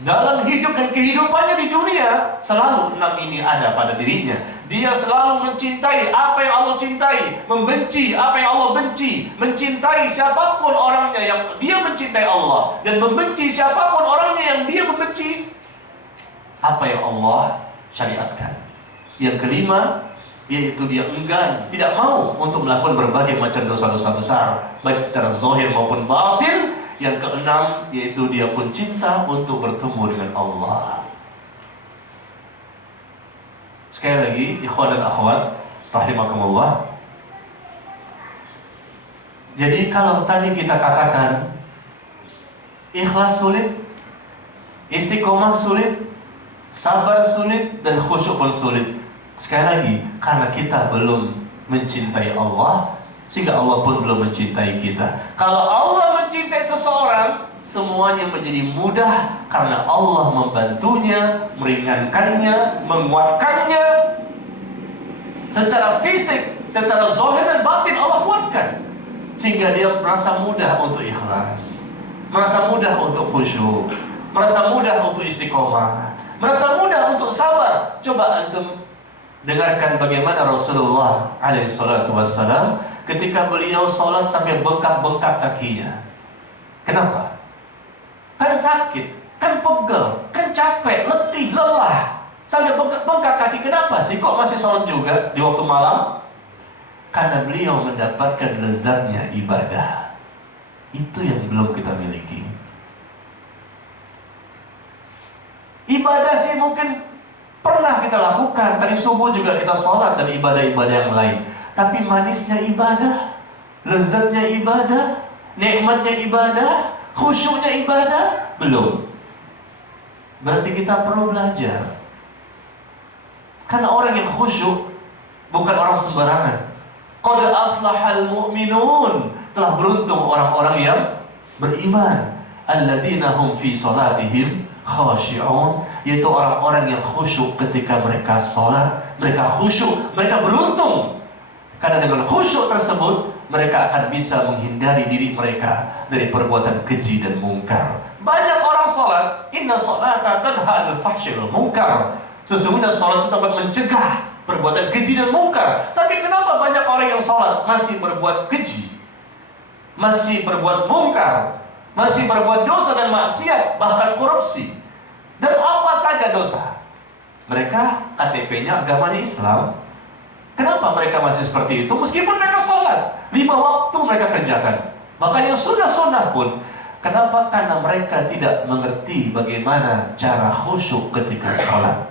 Dalam hidup dan kehidupannya di dunia, selalu 6 ini ada pada dirinya. Dia selalu mencintai apa yang Allah cintai, membenci apa yang Allah benci, mencintai siapapun orangnya yang dia mencintai Allah, dan membenci siapapun orangnya yang dia membenci apa yang Allah syariatkan. Yang kelima, yaitu dia enggan, tidak mau untuk melakukan berbagai macam dosa-dosa besar, baik secara zahir maupun batin. Yang keenam, yaitu dia pun cinta untuk bertemu dengan Allah. Sekali lagi, ikhwan dan akhwat rahimakumullah. Jadi kalau tadi kita katakan ikhlas sulit, istiqomah sulit, sabar sulit, dan khusyuk pun sulit. Sekali lagi, karena kita belum mencintai Allah, sehingga Allah pun belum mencintai kita. Kalau Allah mencintai seseorang, semuanya menjadi mudah karena Allah membantunya, meringankannya, menguatkannya. Secara fisik, secara zahir dan batin Allah kuatkan, sehingga dia merasa mudah untuk ikhlas, merasa mudah untuk khusyuk, merasa mudah untuk istiqomah, merasa mudah untuk sabar. Coba antum dengarkan bagaimana Rasulullah SAW ketika beliau sholat sampai bengkak-bengkak kakinya. Kenapa? Kan sakit, kan pegel, kan capek, letih, lelah, sampai bengkak-bengkak kaki. Kenapa sih kok masih sholat juga di waktu malam? Karena beliau mendapatkan lezatnya ibadah. Itu yang belum kita miliki. Ibadah sih mungkin pernah kita lakukan. Tadi subuh juga kita sholat dan ibadah-ibadah yang lain. Tapi manisnya ibadah, lezatnya ibadah, nikmatnya ibadah, khusyuknya ibadah, belum. Berarti kita perlu belajar. Karena orang yang khusyuk bukan orang sembarangan. Qad aflahal mu'minun, telah beruntung orang-orang yang beriman. Alladzina hum fi salatihim khashi'un, yaitu orang-orang yang khusyuk ketika mereka sholat. Mereka khusyuk, mereka beruntung. Karena dengan khusyuk tersebut, mereka akan bisa menghindari diri mereka dari perbuatan keji dan mungkar. Banyak orang sholat, inna sholata tanha 'anil fahsyi wal munkar. Sesungguhnya sholat itu dapat mencegah perbuatan keji dan mungkar. Tapi kenapa banyak orang yang sholat masih berbuat keji, masih berbuat mungkar, masih berbuat dosa dan maksiat, bahkan korupsi, dan apa saja dosa? Mereka KTP-nya agamanya Islam. Kenapa mereka masih seperti itu? Meskipun mereka sholat 5 waktu mereka kerjakan, bahkan yang sunnah-sunnah pun. Kenapa? Karena mereka tidak mengerti bagaimana cara khusyuk ketika sholat.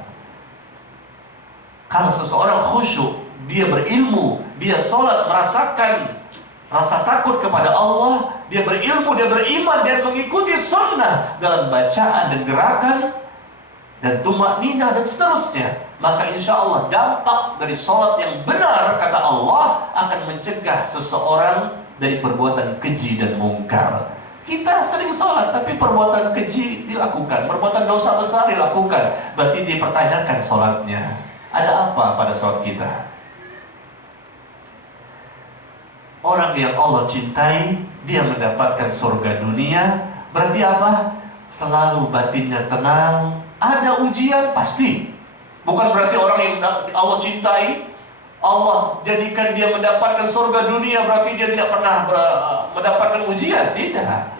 Kalau seseorang khusyuk, dia berilmu, dia sholat merasakan rasa takut kepada Allah, dia berilmu, dia beriman, dan mengikuti sunnah dalam bacaan dan gerakan, dan tumakninah dan seterusnya, maka insya Allah dampak dari sholat yang benar, kata Allah, akan mencegah seseorang dari perbuatan keji dan mungkar. Kita sering sholat, tapi perbuatan keji dilakukan, perbuatan dosa besar dilakukan. Berarti dipertanyakan sholatnya. Ada apa pada sholat kita? Orang yang Allah cintai, dia mendapatkan surga dunia. Berarti apa? Selalu batinnya tenang. Ada ujian pasti. Bukan berarti orang yang Allah cintai, Allah jadikan dia mendapatkan surga dunia, berarti dia tidak pernah mendapatkan ujian. Tidak.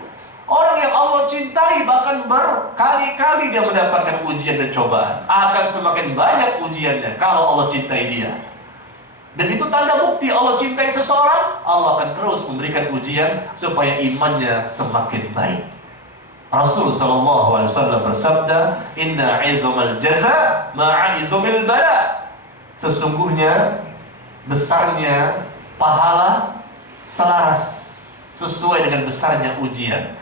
Orang yang Allah cintai bahkan berkali-kali dia mendapatkan ujian dan cobaan. Akan semakin banyak ujiannya kalau Allah cintai dia. Dan itu tanda bukti Allah cintai seseorang. Allah akan terus memberikan ujian supaya imannya semakin baik. Rasul sallallahu alaihi wasallam bersabda, "Inna 'izamal jaza ma'a 'izamil bala." Sesungguhnya besarnya pahala selaras sesuai dengan besarnya ujian.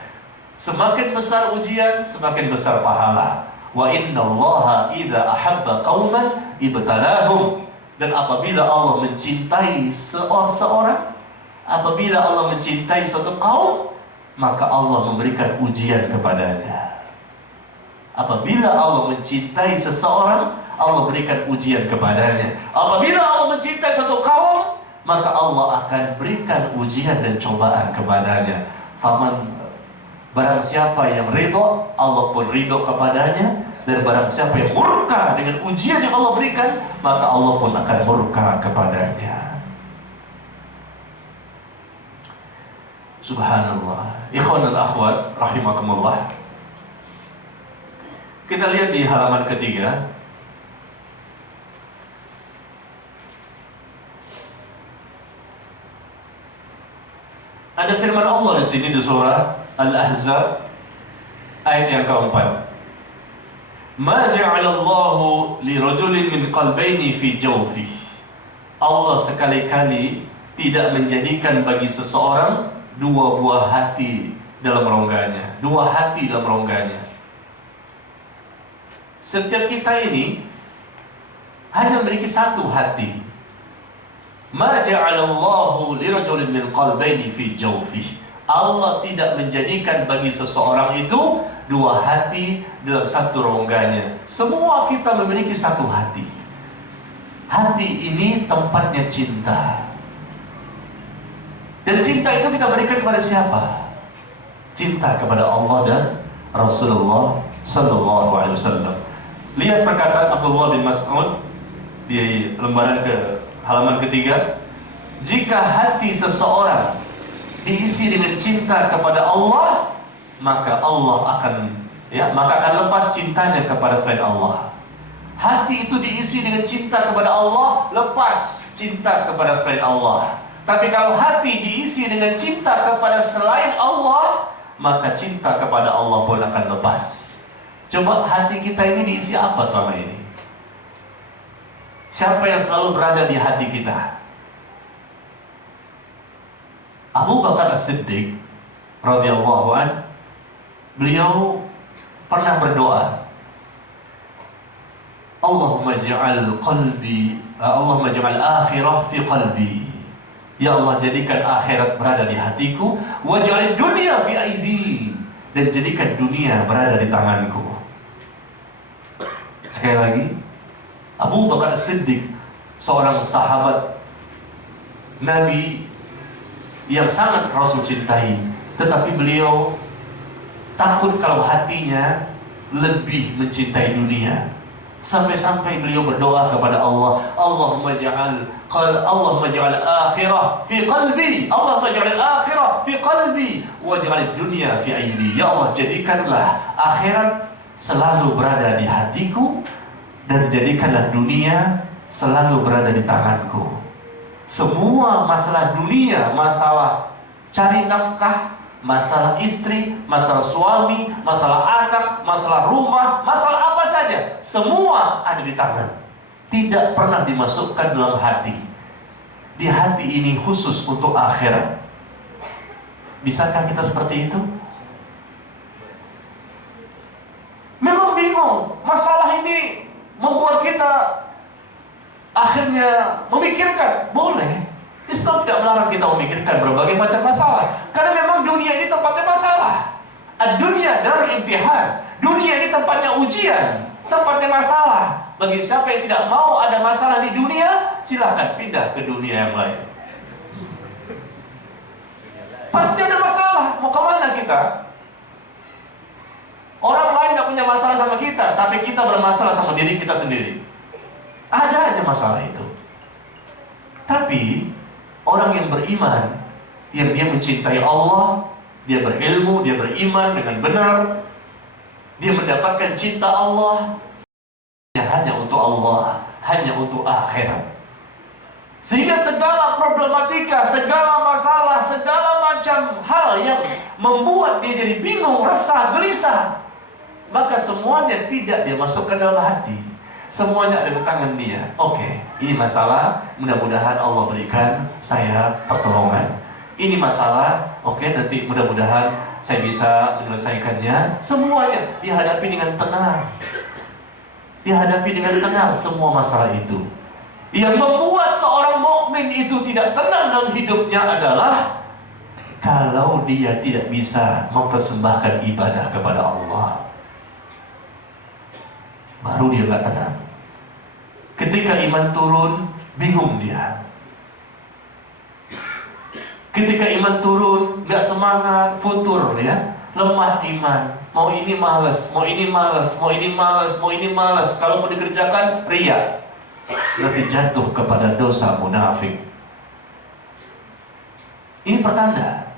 Semakin besar ujian, semakin besar pahala. Wa innallaha idza ahabba qauman ibtalahum. Dan apabila Allah mencintai seorang, apabila Allah mencintai suatu kaum, maka Allah memberikan ujian kepadanya. Apabila Allah mencintai seseorang, Allah berikan ujian kepadanya. Apabila Allah mencintai satu kaum, maka Allah akan berikan ujian dan cobaan kepadanya. Faman Barang siapa yang ridho, Allah pun ridho kepadanya. Dan barang siapa yang murka dengan ujian yang Allah berikan, maka Allah pun akan murka kepadanya. Subhanallah. Ikhwan dan akhwat rahimakumullah. Kita lihat di halaman ketiga. Ada firman Allah di sini di surah Al-Ahzab ayat yang keempat. Ma ja'alallahu li rajulin min qalbayni fi jawfih. Allah sekali-kali tidak menjadikan bagi seseorang dua buah hati dalam rongganya. Dua hati dalam rongganya. Setiap kita ini hanya memiliki satu hati. Ma ja'alallahu li rajulin min qalbayni fi jawfih. Allah tidak menjadikan bagi seseorang itu dua hati dalam satu rongganya. Semua kita memiliki satu hati. Hati ini tempatnya cinta. Dan cinta itu kita berikan kepada siapa? Cinta kepada Allah dan Rasulullah sallallahu alaihi wasallam. Lihat perkataan Abdullah bin Mas'ud di lembaran ke halaman ketiga. Jika hati seseorang diisi dengan cinta kepada Allah, maka Allah akan lepas cintanya kepada selain Allah. Hati itu diisi dengan cinta kepada Allah, lepas cinta kepada selain Allah. Tapi kalau hati diisi dengan cinta kepada selain Allah, maka cinta kepada Allah pun akan lepas. Coba hati kita ini diisi apa selama ini? Siapa yang selalu berada di hati kita? Abu Bakar As-Siddiq radhiyallahu an, beliau pernah berdoa, Allahumma ja'al akhirah fi qalbi. Ya Allah, jadikan akhirat berada di hatiku, waj'al dunya fi aidi, dan jadikan dunia berada di tanganku. Sekali lagi, Abu Bakar As-Siddiq, seorang sahabat Nabi yang sangat Rasul cintai, tetapi beliau takut kalau hatinya lebih mencintai dunia. Sampai-sampai beliau berdoa kepada Allah, Allahumma ja'al akhirah fi qalbi, Allahumma ja'al akhirah fi qalbi, waj'al dunya fi aidi. Ya Allah, jadikanlah akhirat selalu berada di hatiku, dan jadikanlah dunia selalu berada di tanganku. Semua masalah dunia, masalah cari nafkah, masalah istri, masalah suami, masalah anak, masalah rumah, masalah apa saja, semua ada di tangan. Tidak pernah dimasukkan dalam hati. Di hati ini khusus untuk akhirat. Bisakah kita seperti itu? Memang bingung. Masalah ini membuat kita akhirnya memikirkan. Boleh, Islam tidak melarang kita memikirkan berbagai macam masalah, karena memang dunia ini tempatnya masalah. Dunia darul imtihan. Dunia ini tempatnya ujian, tempatnya masalah. Bagi siapa yang tidak mau ada masalah di dunia, silakan pindah ke dunia yang lain. Pasti ada masalah. Mau kemana kita? Orang lain tidak punya masalah sama kita, tapi kita bermasalah sama diri kita sendiri. Ada aja masalah itu. Tapi orang yang beriman, yang dia mencintai Allah, dia berilmu, dia beriman dengan benar, dia mendapatkan cinta Allah, hanya untuk Allah, hanya untuk akhirat. Sehingga segala problematika, segala masalah, segala macam hal yang membuat dia jadi bingung, resah, gelisah, maka semuanya tidak dia masukkan dalam hati. Semuanya ada di tangan dia. Oke, ini masalah, mudah-mudahan Allah berikan saya pertolongan. Ini masalah, oke, nanti mudah-mudahan saya bisa menyelesaikannya. Semuanya dihadapi dengan tenang. Dihadapi dengan tenang semua masalah itu. Yang membuat seorang mukmin itu tidak tenang dalam hidupnya adalah kalau dia tidak bisa mempersembahkan ibadah kepada Allah. Baru dia nggak tenang. Ketika iman turun, bingung dia. Ketika iman turun, nggak semangat, futur ya. lemah iman, mau ini malas, mau ini malas, mau ini malas, mau ini malas. Kalau mau dikerjakan, riya. Berarti jatuh kepada dosa munafik. Ini pertanda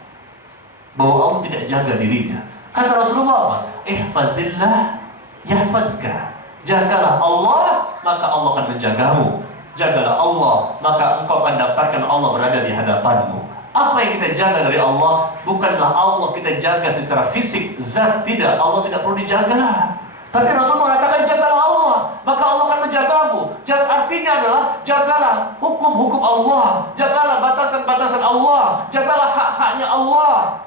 bahwa Allah tidak jaga dirinya. Kata Rasulullah apa? Ihfazillah yahfazka. Jagalah Allah, maka Allah akan menjagamu. Jagalah Allah, maka engkau akan dapatkan Allah berada di hadapanmu. Apa yang kita jaga dari Allah bukanlah Allah kita jaga secara fisik, zat, tidak. Allah tidak perlu dijaga. Tapi Rasul mengatakan jagalah Allah, maka Allah akan menjagamu. Artinya adalah jagalah hukum-hukum Allah, jagalah batasan-batasan Allah, jagalah hak-haknya Allah,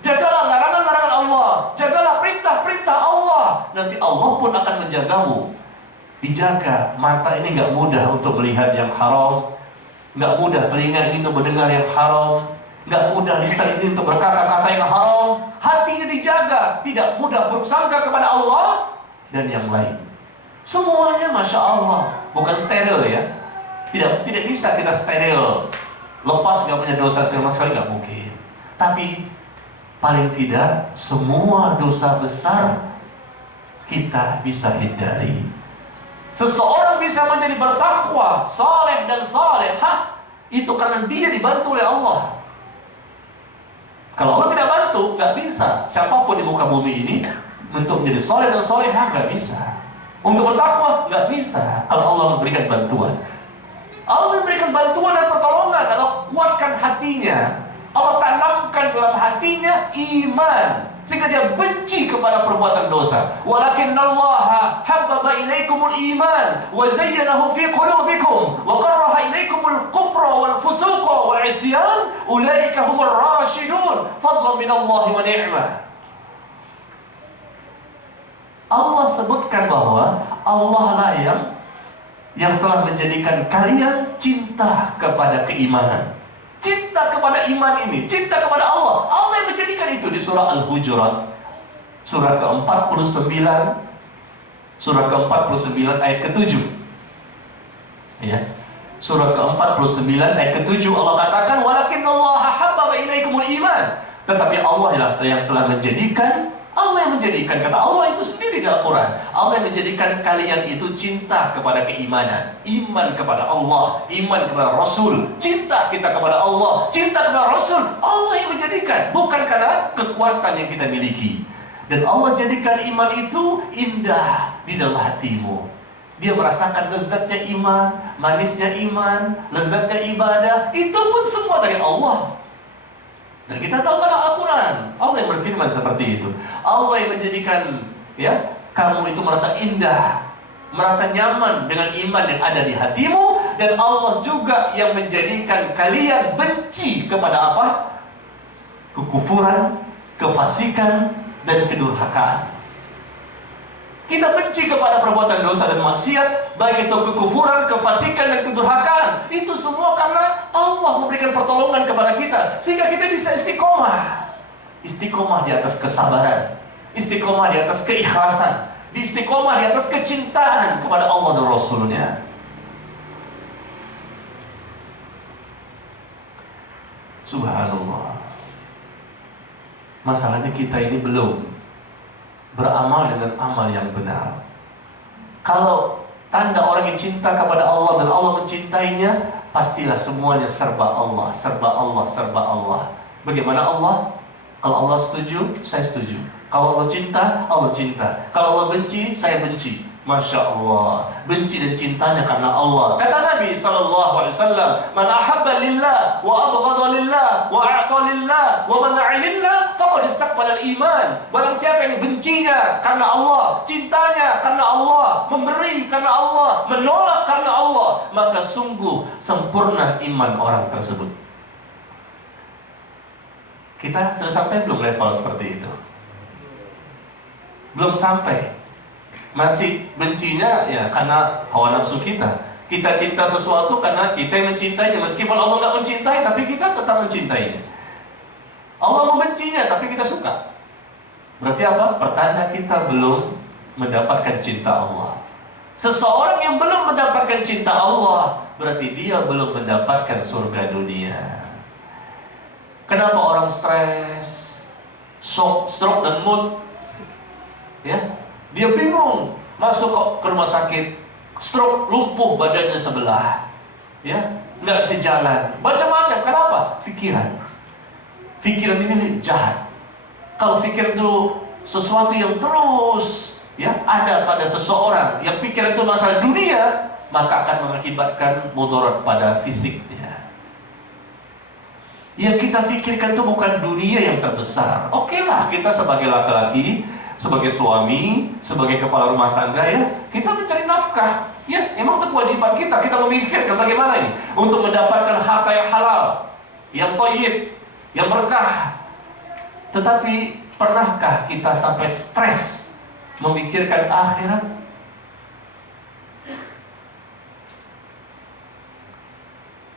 jagalah larangan-larangan Allah, jagalah perintah-perintah Allah. Nanti Allah pun akan menjagamu. Dijaga, mata ini nggak mudah untuk melihat yang haram, nggak mudah telinga ini untuk mendengar yang haram, nggak mudah lisan ini untuk berkata-kata yang haram. Hatinya dijaga, tidak mudah bersangka kepada Allah dan yang lain. Semuanya Masya Allah, bukan steril ya. Tidak bisa kita steril, lepas nggak punya dosa sama sekali, nggak mungkin. Tapi paling tidak semua dosa besar kita bisa hindari. Seseorang bisa menjadi bertakwa, saleh dan salehah itu karena dia dibantu oleh Allah. Kalau Allah tidak bantu, nggak bisa. Siapapun di muka bumi ini untuk menjadi saleh dan salehah nggak bisa. Untuk bertakwa nggak bisa. Kalau Allah memberikan bantuan, Allah memberikan bantuan dan pertolongan. Allah kuatkan hatinya, Allah tanamkan dalam hatinya iman, sehingga dia benci kepada perbuatan dosa. Walakinnallaha habbaba ilaikumul iman wa zayyanahu fi qulubikum wa karaha ilaikumul kufra wal fusuqa wal isyan ulaika humur rasyidun fadlan minallahi wa ni'mah. Allah sebutkan bahwa Allah lah yang telah menjadikan kalian cinta kepada keimanan, cinta kepada iman ini, cinta kepada Allah. Allah yang menjadikan itu di surah Al-Hujurat, surah ke-49, surah ke-49 ayat ke-7. Ya. Surah ke-49 ayat ke-7 Allah katakan walakinnallaha habbaba ilaikumul iman. Tetapi Allah yang telah menjadikan, Allah yang menjadikan, kata Allah itu sendiri dalam Quran. Allah yang menjadikan kalian itu cinta kepada keimanan, iman kepada Allah, iman kepada Rasul, cinta kita kepada Allah, cinta kepada Rasul. Allah yang menjadikan, bukan karena kekuatan yang kita miliki. Dan Allah jadikan iman itu indah di dalam hatimu. Dia merasakan lezatnya iman, manisnya iman, lezatnya ibadah. Itu pun semua dari Allah. Dan kita tahu pada Al-Quran, Allah yang berfirman seperti itu. Allah yang menjadikan kamu itu merasa indah, merasa nyaman dengan iman yang ada di hatimu. Dan Allah juga yang menjadikan kalian benci kepada apa? Kekufuran, kefasikan, dan kedurhakaan. Kita benci kepada perbuatan dosa dan maksiat, baik itu kekufuran, kefasikan, dan kedurhakaan. Itu semua karena Allah memberikan pertolongan kepada kita, sehingga kita bisa istiqomah. Istiqomah di atas kesabaran, istiqomah di atas keikhlasan, istiqomah di atas kecintaan kepada Allah dan Rasulnya. Subhanallah. Masalahnya kita ini belum beramal dengan amal yang benar. Kalau tanda orang yang cinta kepada Allah dan Allah mencintainya, pastilah semuanya serba Allah, serba Allah, serba Allah. Bagaimana Allah? Kalau Allah setuju, saya setuju. Kalau Allah cinta, Allah cinta. Kalau Allah benci, saya benci. Masya Allah, benci dan cintanya karena Allah. Kata Nabi SAW, Man ahabba lillah, wa abghadha lillah, wa a'ta lillah, wa mana'a lillah, faqad istaqbala al-iman. Barang siapa yang bencinya karena Allah, cintanya karena Allah, memberi karena Allah, menolak karena Allah, maka sungguh sempurna iman orang tersebut. Kita sudah sampai belum level seperti itu? Belum sampai. Masih bencinya ya karena hawa nafsu kita. Kita cinta sesuatu karena kita yang mencintainya. Meskipun Allah nggak mencintai, tapi kita tetap mencintainya. Allah membencinya, tapi kita suka. Berarti apa? Pertanda kita belum mendapatkan cinta Allah. Seseorang yang belum mendapatkan cinta Allah, berarti dia belum mendapatkan surga dunia. Kenapa orang stres? shock, stroke dan mood. Ya, dia bingung masuk ke rumah sakit, stroke, lumpuh badannya sebelah, ya, nggak bisa jalan, macam-macam. Kenapa? Pikiran ini jahat. Kalau pikiran itu sesuatu yang terus ya ada pada seseorang, yang pikiran itu masalah dunia, maka akan mengakibatkan mudarat pada fisiknya. Yang kita pikirkan itu bukan dunia yang terbesar. Oke lah, kita sebagai laki-laki, sebagai suami, sebagai kepala rumah tangga, ya, kita mencari nafkah. Ya, emang itu kewajiban kita. Kita memikirkan bagaimana ini untuk mendapatkan harta yang halal, yang thayyib, yang berkah. Tetapi pernahkah kita sampai stres memikirkan akhirat?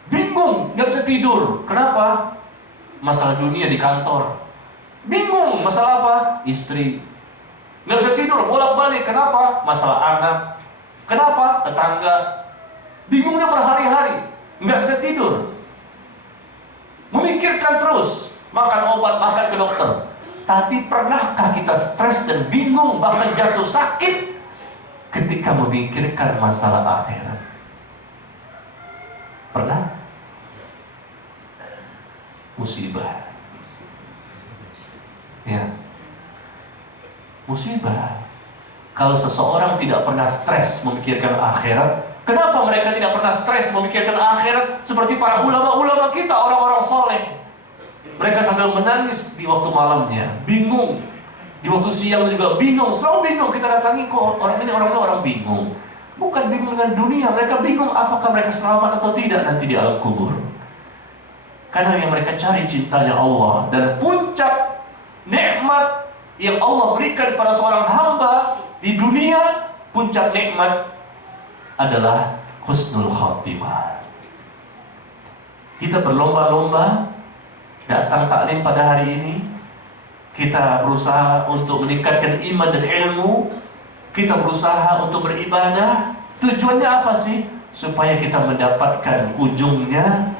Bingung, nggak bisa tidur. Kenapa? Masalah dunia di kantor. Bingung, masalah apa? Istri. Nggak bisa tidur, bolak-balik. Kenapa? Masalah anak. Kenapa? Tetangga. Bingungnya berhari-hari, nggak bisa tidur. Memikirkan terus, makan obat, makan ke dokter. Tapi pernahkah kita stres dan bingung, bahkan jatuh sakit ketika memikirkan masalah akhirat? Pernah? Musibah. Ya. Musibah. Kalau seseorang tidak pernah stres memikirkan akhirat, kenapa mereka tidak pernah stres memikirkan akhirat seperti para ulama-ulama kita, orang-orang soleh? Mereka sambil menangis di waktu malamnya, bingung. Di waktu siang juga bingung, selalu bingung. Kita datangi, kok orang ini orang bingung. Bukan bingung dengan dunia, mereka bingung apakah mereka selamat atau tidak nanti di alam kubur. Karena yang mereka cari cintanya Allah. Dan puncak nikmat yang Allah berikan pada seorang hamba di dunia, puncak nikmat adalah husnul khatimah. Kita berlomba-lomba datang taklim pada hari ini. Kita berusaha untuk meningkatkan iman dan ilmu. Kita berusaha untuk beribadah. Tujuannya apa sih? Supaya kita mendapatkan ujungnya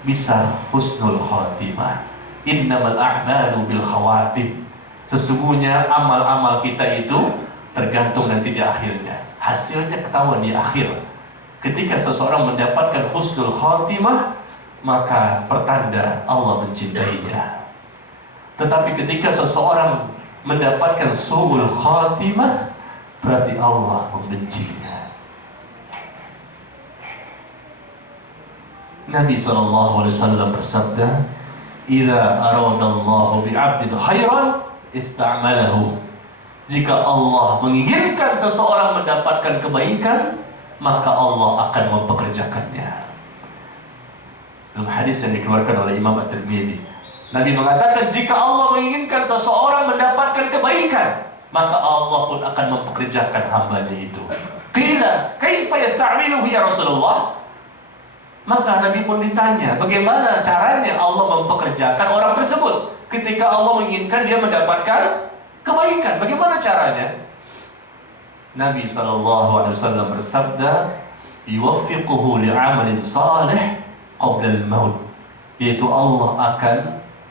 bisa husnul khatimah. Innamal a'malu bil khawatim. Sesungguhnya amal-amal kita itu tergantung nanti di akhirnya. Hasilnya ketahuan di akhir. Ketika seseorang mendapatkan husnul khatimah, maka pertanda Allah mencintainya. Tetapi ketika seseorang mendapatkan su'ul khatimah, berarti Allah membencinya. Nabi SAW bersabda, "Idza aradallahu bi'abdin khairan ista'malahu." Jika Allah menginginkan seseorang mendapatkan kebaikan, maka Allah akan mempekerjakannya. Dalam hadis yang dikeluarkan oleh Imam At-Tirmidzi, Nabi mengatakan, jika Allah menginginkan seseorang mendapatkan kebaikan, maka Allah pun akan mempekerjakan hambanya itu. Qila, kaifa yasta'miluhu ya Rasulullah? Maka Nabi pun ditanya, bagaimana caranya Allah mempekerjakan orang tersebut ketika Allah menginginkan dia mendapatkan kebaikan? Bagaimana caranya? Nabi SAW bersabda, yuwaffiquhu li'amalin salih qabla al-maut. Yaitu Allah akan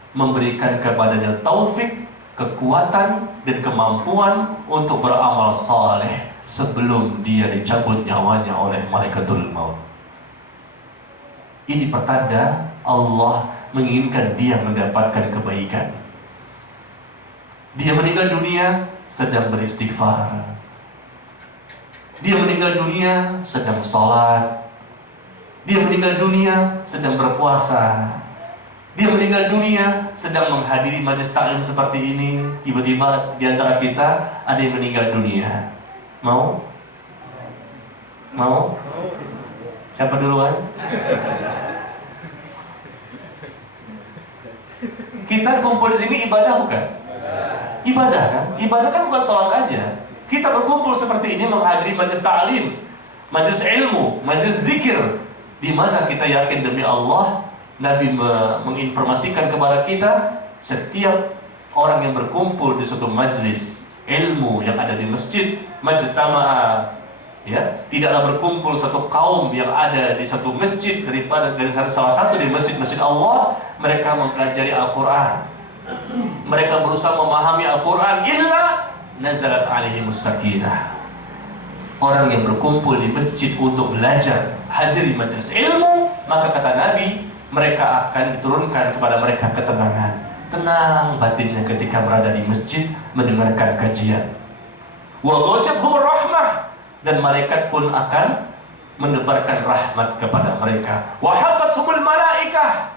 memberikan kepadanya taufik, kekuatan dan kemampuan untuk beramal saleh sebelum dia dicabut nyawanya oleh malaikatul maut. Ini pertanda Allah menginginkan dia mendapatkan kebaikan. Dia meninggal dunia sedang beristighfar. Dia meninggal dunia sedang sholat. Dia meninggal dunia sedang berpuasa. Dia meninggal dunia sedang menghadiri majelis taklim seperti ini. Tiba-tiba di antara kita ada yang meninggal dunia. Mau? Mau? Siapa duluan? Kita kumpul di sini ibadah bukan? Ibadah kan? Ibadah kan bukan sholat aja. Kita berkumpul seperti ini menghadiri majelis taklim, majelis ilmu, majelis zikir, di mana kita yakin demi Allah, Nabi menginformasikan kepada kita, setiap orang yang berkumpul di suatu majelis ilmu yang ada di masjid, majelis tama'ah, ya, tidaklah berkumpul satu kaum yang ada di satu masjid dari salah satu dari masjid-masjid Allah, mereka mempelajari Al-Quran, mereka berusaha memahami Al-Quran, illa nazalat alaihimus sakinah. Orang yang berkumpul di masjid untuk belajar, hadir di majelis ilmu, maka kata Nabi, mereka akan diturunkan kepada mereka ketenangan. Tenang batinnya ketika berada di masjid mendengarkan kajian. Wa ghasyiyatuhumur rahmah, dan malaikat pun akan menebarkan rahmat kepada mereka. Wa hafathumul malaikah,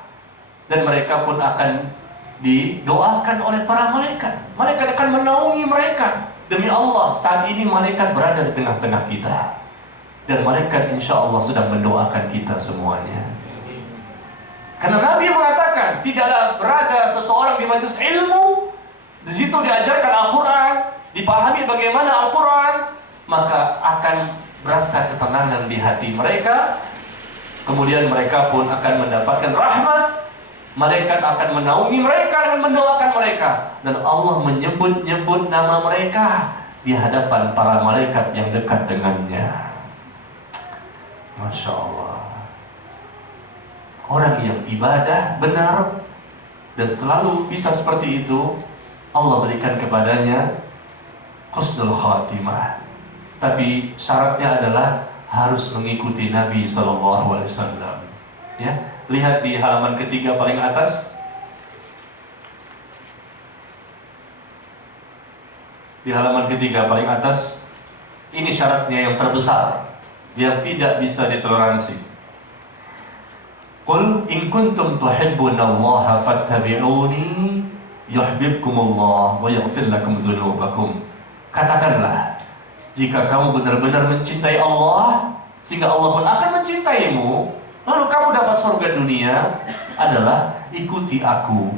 dan mereka pun akan didoakan oleh para malaikat. Malaikat akan menaungi mereka. Demi Allah, saat ini malaikat berada di tengah-tengah kita, dan malaikat insya Allah sedang mendoakan kita semuanya. Karena Nabi mengatakan, tidaklah berada seseorang di majelis ilmu, di situ diajarkan Al-Quran, dipahami bagaimana Al-Quran, maka akan berasa ketenangan di hati mereka. Kemudian mereka pun akan mendapatkan rahmat. Malaikat akan menaungi mereka dan mendoakan mereka, dan Allah menyebut-nyebut nama mereka di hadapan para malaikat yang dekat dengannya. Masya Allah. Orang yang ibadah benar dan selalu bisa seperti itu, Allah berikan kepadanya husnul khatimah. Tapi syaratnya adalah harus mengikuti Nabi SAW. Ya, lihat di halaman ketiga paling atas. Di halaman ketiga paling atas, ini syaratnya yang terbesar, yang tidak bisa ditoleransi. Qul in kuntum tuhibbunallaha fattabi'uni yuhibbukumullah wa yaghfir lakum dzunubakum. Katakanlah, jika kamu benar-benar mencintai Allah, sehingga Allah pun akan mencintaimu, lalu kamu dapat surga dunia, adalah ikuti aku,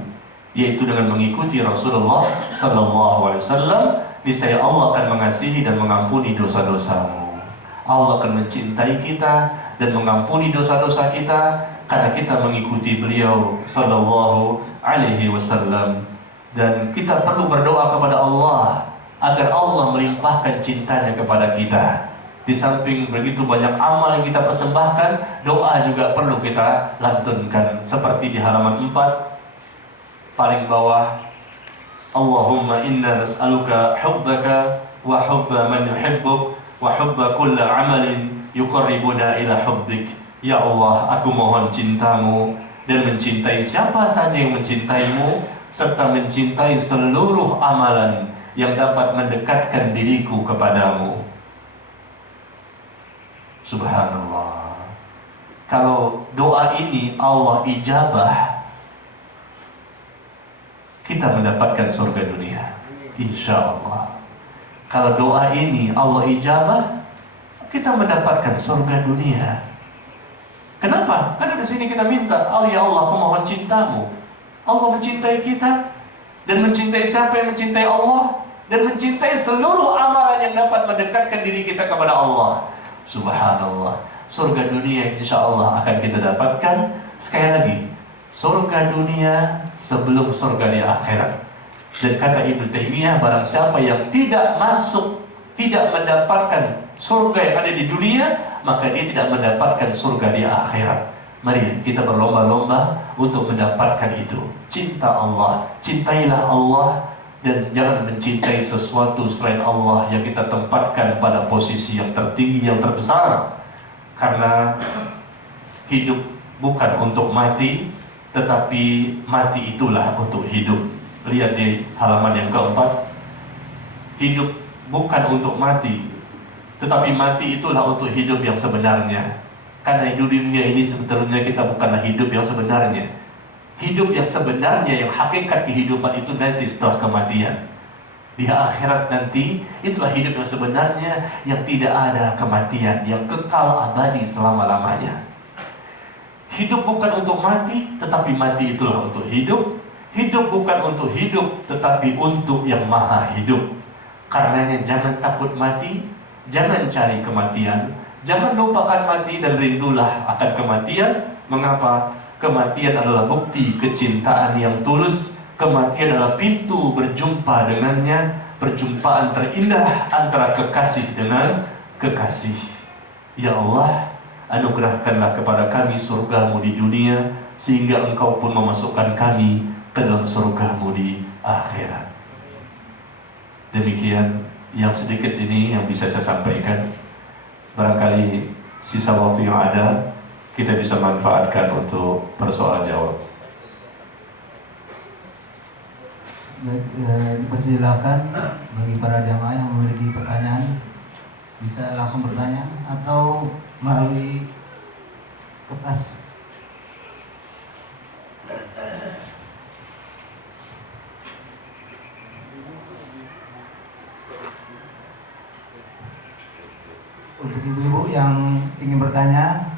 yaitu dengan mengikuti Rasulullah SAW. Niscaya Allah akan mengasihi dan mengampuni dosa-dosamu. Allah akan mencintai kita dan mengampuni dosa-dosa kita karena kita mengikuti beliau sallallahu alaihi wasallam. Dan kita perlu berdoa kepada Allah agar Allah melimpahkan cintanya kepada kita. Di samping begitu banyak amal yang kita persembahkan, doa juga perlu kita lantunkan. Seperti di halaman 4 paling bawah, Allahumma inna nas'aluka hubbaka wa hubba man yuhibbuk wa hubba kulla amalin yuqarribuna ila hubbik. Ya Allah, aku mohon cintamu dan mencintai siapa saja yang mencintaimu, serta mencintai seluruh amalan yang dapat mendekatkan diriku kepadamu. Subhanallah. Kalau doa ini Allah ijabah, kita mendapatkan surga dunia, insya Allah. Kalau doa ini Allah ijabah, kita mendapatkan surga dunia. Kenapa? Karena di sini kita minta, oh ya Allah, aku mohon cintamu. Allah mencintai kita, dan mencintai siapa yang mencintai Allah, dan mencintai seluruh amalan yang dapat mendekatkan diri kita kepada Allah. Subhanallah. Surga dunia insya Allah akan kita dapatkan. Sekali lagi, surga dunia sebelum surga di akhirat. Dan kata Ibnu Taimiyah, barang siapa yang tidak masuk, tidak mendapatkan surga yang ada di dunia, maka dia tidak mendapatkan surga di akhirat. Mari kita berlomba-lomba untuk mendapatkan itu. Cinta Allah, cintailah Allah, dan jangan mencintai sesuatu selain Allah yang kita tempatkan pada posisi yang tertinggi, yang terbesar. Karena hidup bukan untuk mati, tetapi mati itulah untuk hidup. Lihat di halaman yang keempat. Hidup bukan untuk mati, tetapi mati itulah untuk hidup yang sebenarnya. Karena di dunia ini sebetulnya kita bukanlah hidup yang sebenarnya. Hidup yang sebenarnya, yang hakikat kehidupan itu nanti setelah kematian. Di akhirat nanti, itulah hidup yang sebenarnya, yang tidak ada kematian, yang kekal abadi selama-lamanya. Hidup bukan untuk mati, tetapi mati itulah untuk hidup. Hidup bukan untuk hidup, tetapi untuk yang maha hidup. Karenanya jangan takut mati, jangan cari kematian, jangan lupakan mati dan rindulah akan kematian. Mengapa? Kematian adalah bukti kecintaan yang tulus. Kematian adalah pintu berjumpa dengannya, perjumpaan terindah antara kekasih dengan kekasih. Ya Allah, anugerahkanlah kepada kami surgamu di dunia, sehingga Engkau pun memasukkan kami ke dalam surgamu di akhirat. Demikian yang sedikit ini yang bisa saya sampaikan. Barangkali sisa waktu yang ada kita bisa manfaatkan untuk bersoal jawab. Dipersilakan bagi para jamaah yang memiliki pertanyaan bisa langsung bertanya atau melalui kertas. Untuk ibu-ibu yang ingin bertanya,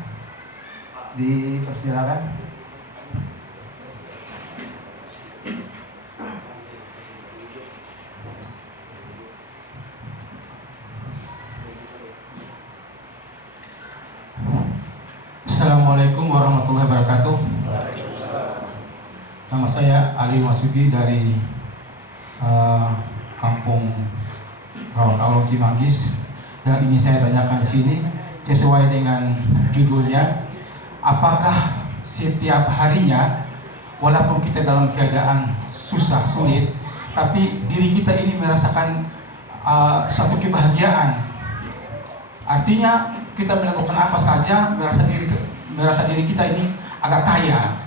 dipersilakan. Assalamualaikum warahmatullahi wabarakatuh. Nama saya Ali Masudi dari Kampung Rawakawang Cimanggis. Dan ini saya tanyakan di sini sesuai dengan judulnya, apakah setiap harinya walaupun kita dalam keadaan susah sulit, tapi diri kita ini merasakan satu kebahagiaan. Artinya kita melakukan apa saja merasa diri kita ini agak kaya,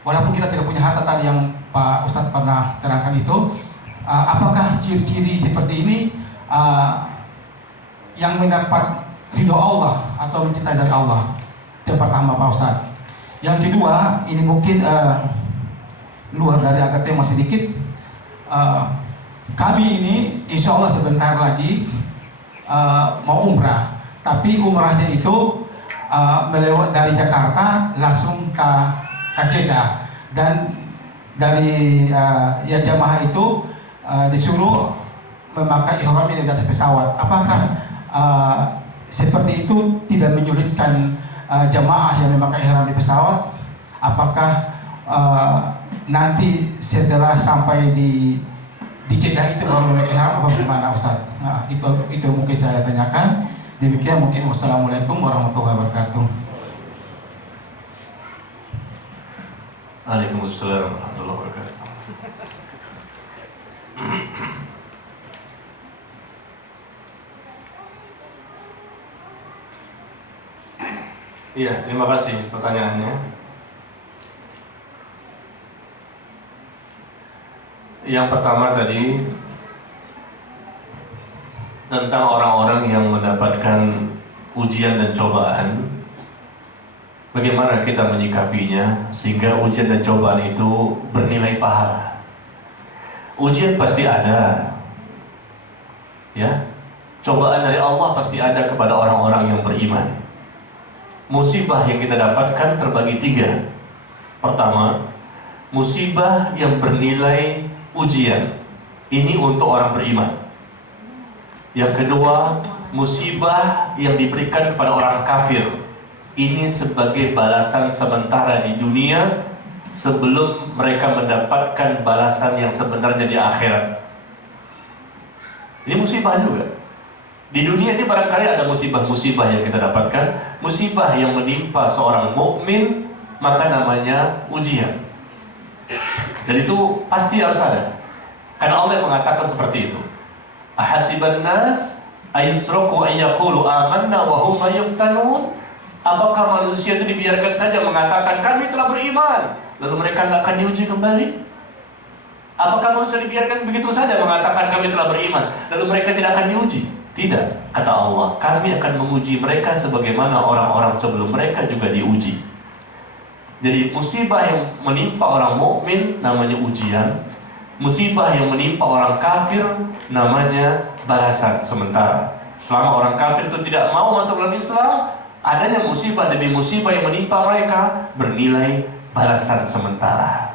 walaupun kita tidak punya harta tadi yang Pak Ustadz pernah terangkan itu. Apakah ciri-ciri seperti ini yang mendapat ridho Allah atau mencintai dari Allah? Itu yang pertama Pak Ustadz. Yang kedua, ini mungkin luar dari agak tema sedikit. Kami ini insya Allah sebentar lagi mau umrah, tapi umrahnya itu melewat dari Jakarta langsung ke Jeddah, dan dari ya jamaah itu disuruh memakai ihram ini di atas pesawat. Apakah seperti itu tidak menyulitkan jamaah yang memakai ihram di pesawat? Apakah nanti setelah sampai di Jeddah itu baru memakai ihram apa bagaimana Ustaz? Nah, itu mungkin saya tanyakan. Demikian mungkin. Wassalamualaikum warahmatullahi wabarakatuh. Waalaikumsalam warahmatullahi wabarakatuh. Iya, terima kasih pertanyaannya. Yang pertama tadi tentang orang-orang yang mendapatkan ujian dan cobaan, bagaimana kita menyikapinya sehingga ujian dan cobaan itu bernilai pahala. Ujian pasti ada, ya. Cobaan dari Allah pasti ada kepada orang-orang yang beriman. Musibah yang kita dapatkan terbagi 3. Pertama, musibah yang bernilai ujian. Ini untuk orang beriman. Yang kedua, musibah yang diberikan kepada orang kafir. Ini sebagai balasan sementara di dunia sebelum mereka mendapatkan balasan yang sebenarnya di akhirat. Ini musibah juga. Di dunia ini barangkali ada musibah-musibah yang kita dapatkan. Musibah yang menimpa seorang mukmin maka namanya ujian. Dan itu pasti harus ada. Karena Allah yang mengatakan seperti itu. Ahasiban nas ayusraku ayyaqulu amanna wa hum la yuftanun. Apakah manusia itu dibiarkan saja mengatakan kami telah beriman, lalu mereka tidak akan diuji kembali? Apakah manusia dibiarkan begitu saja mengatakan kami telah beriman, lalu mereka tidak akan diuji? Tidak, kata Allah, kami akan menguji mereka sebagaimana orang-orang sebelum mereka juga diuji. Jadi musibah yang menimpa orang mukmin namanya ujian. Musibah yang menimpa orang kafir namanya balasan sementara. Selama orang kafir itu tidak mau masuk dalam Islam, adanya musibah demi musibah yang menimpa mereka bernilai balasan sementara.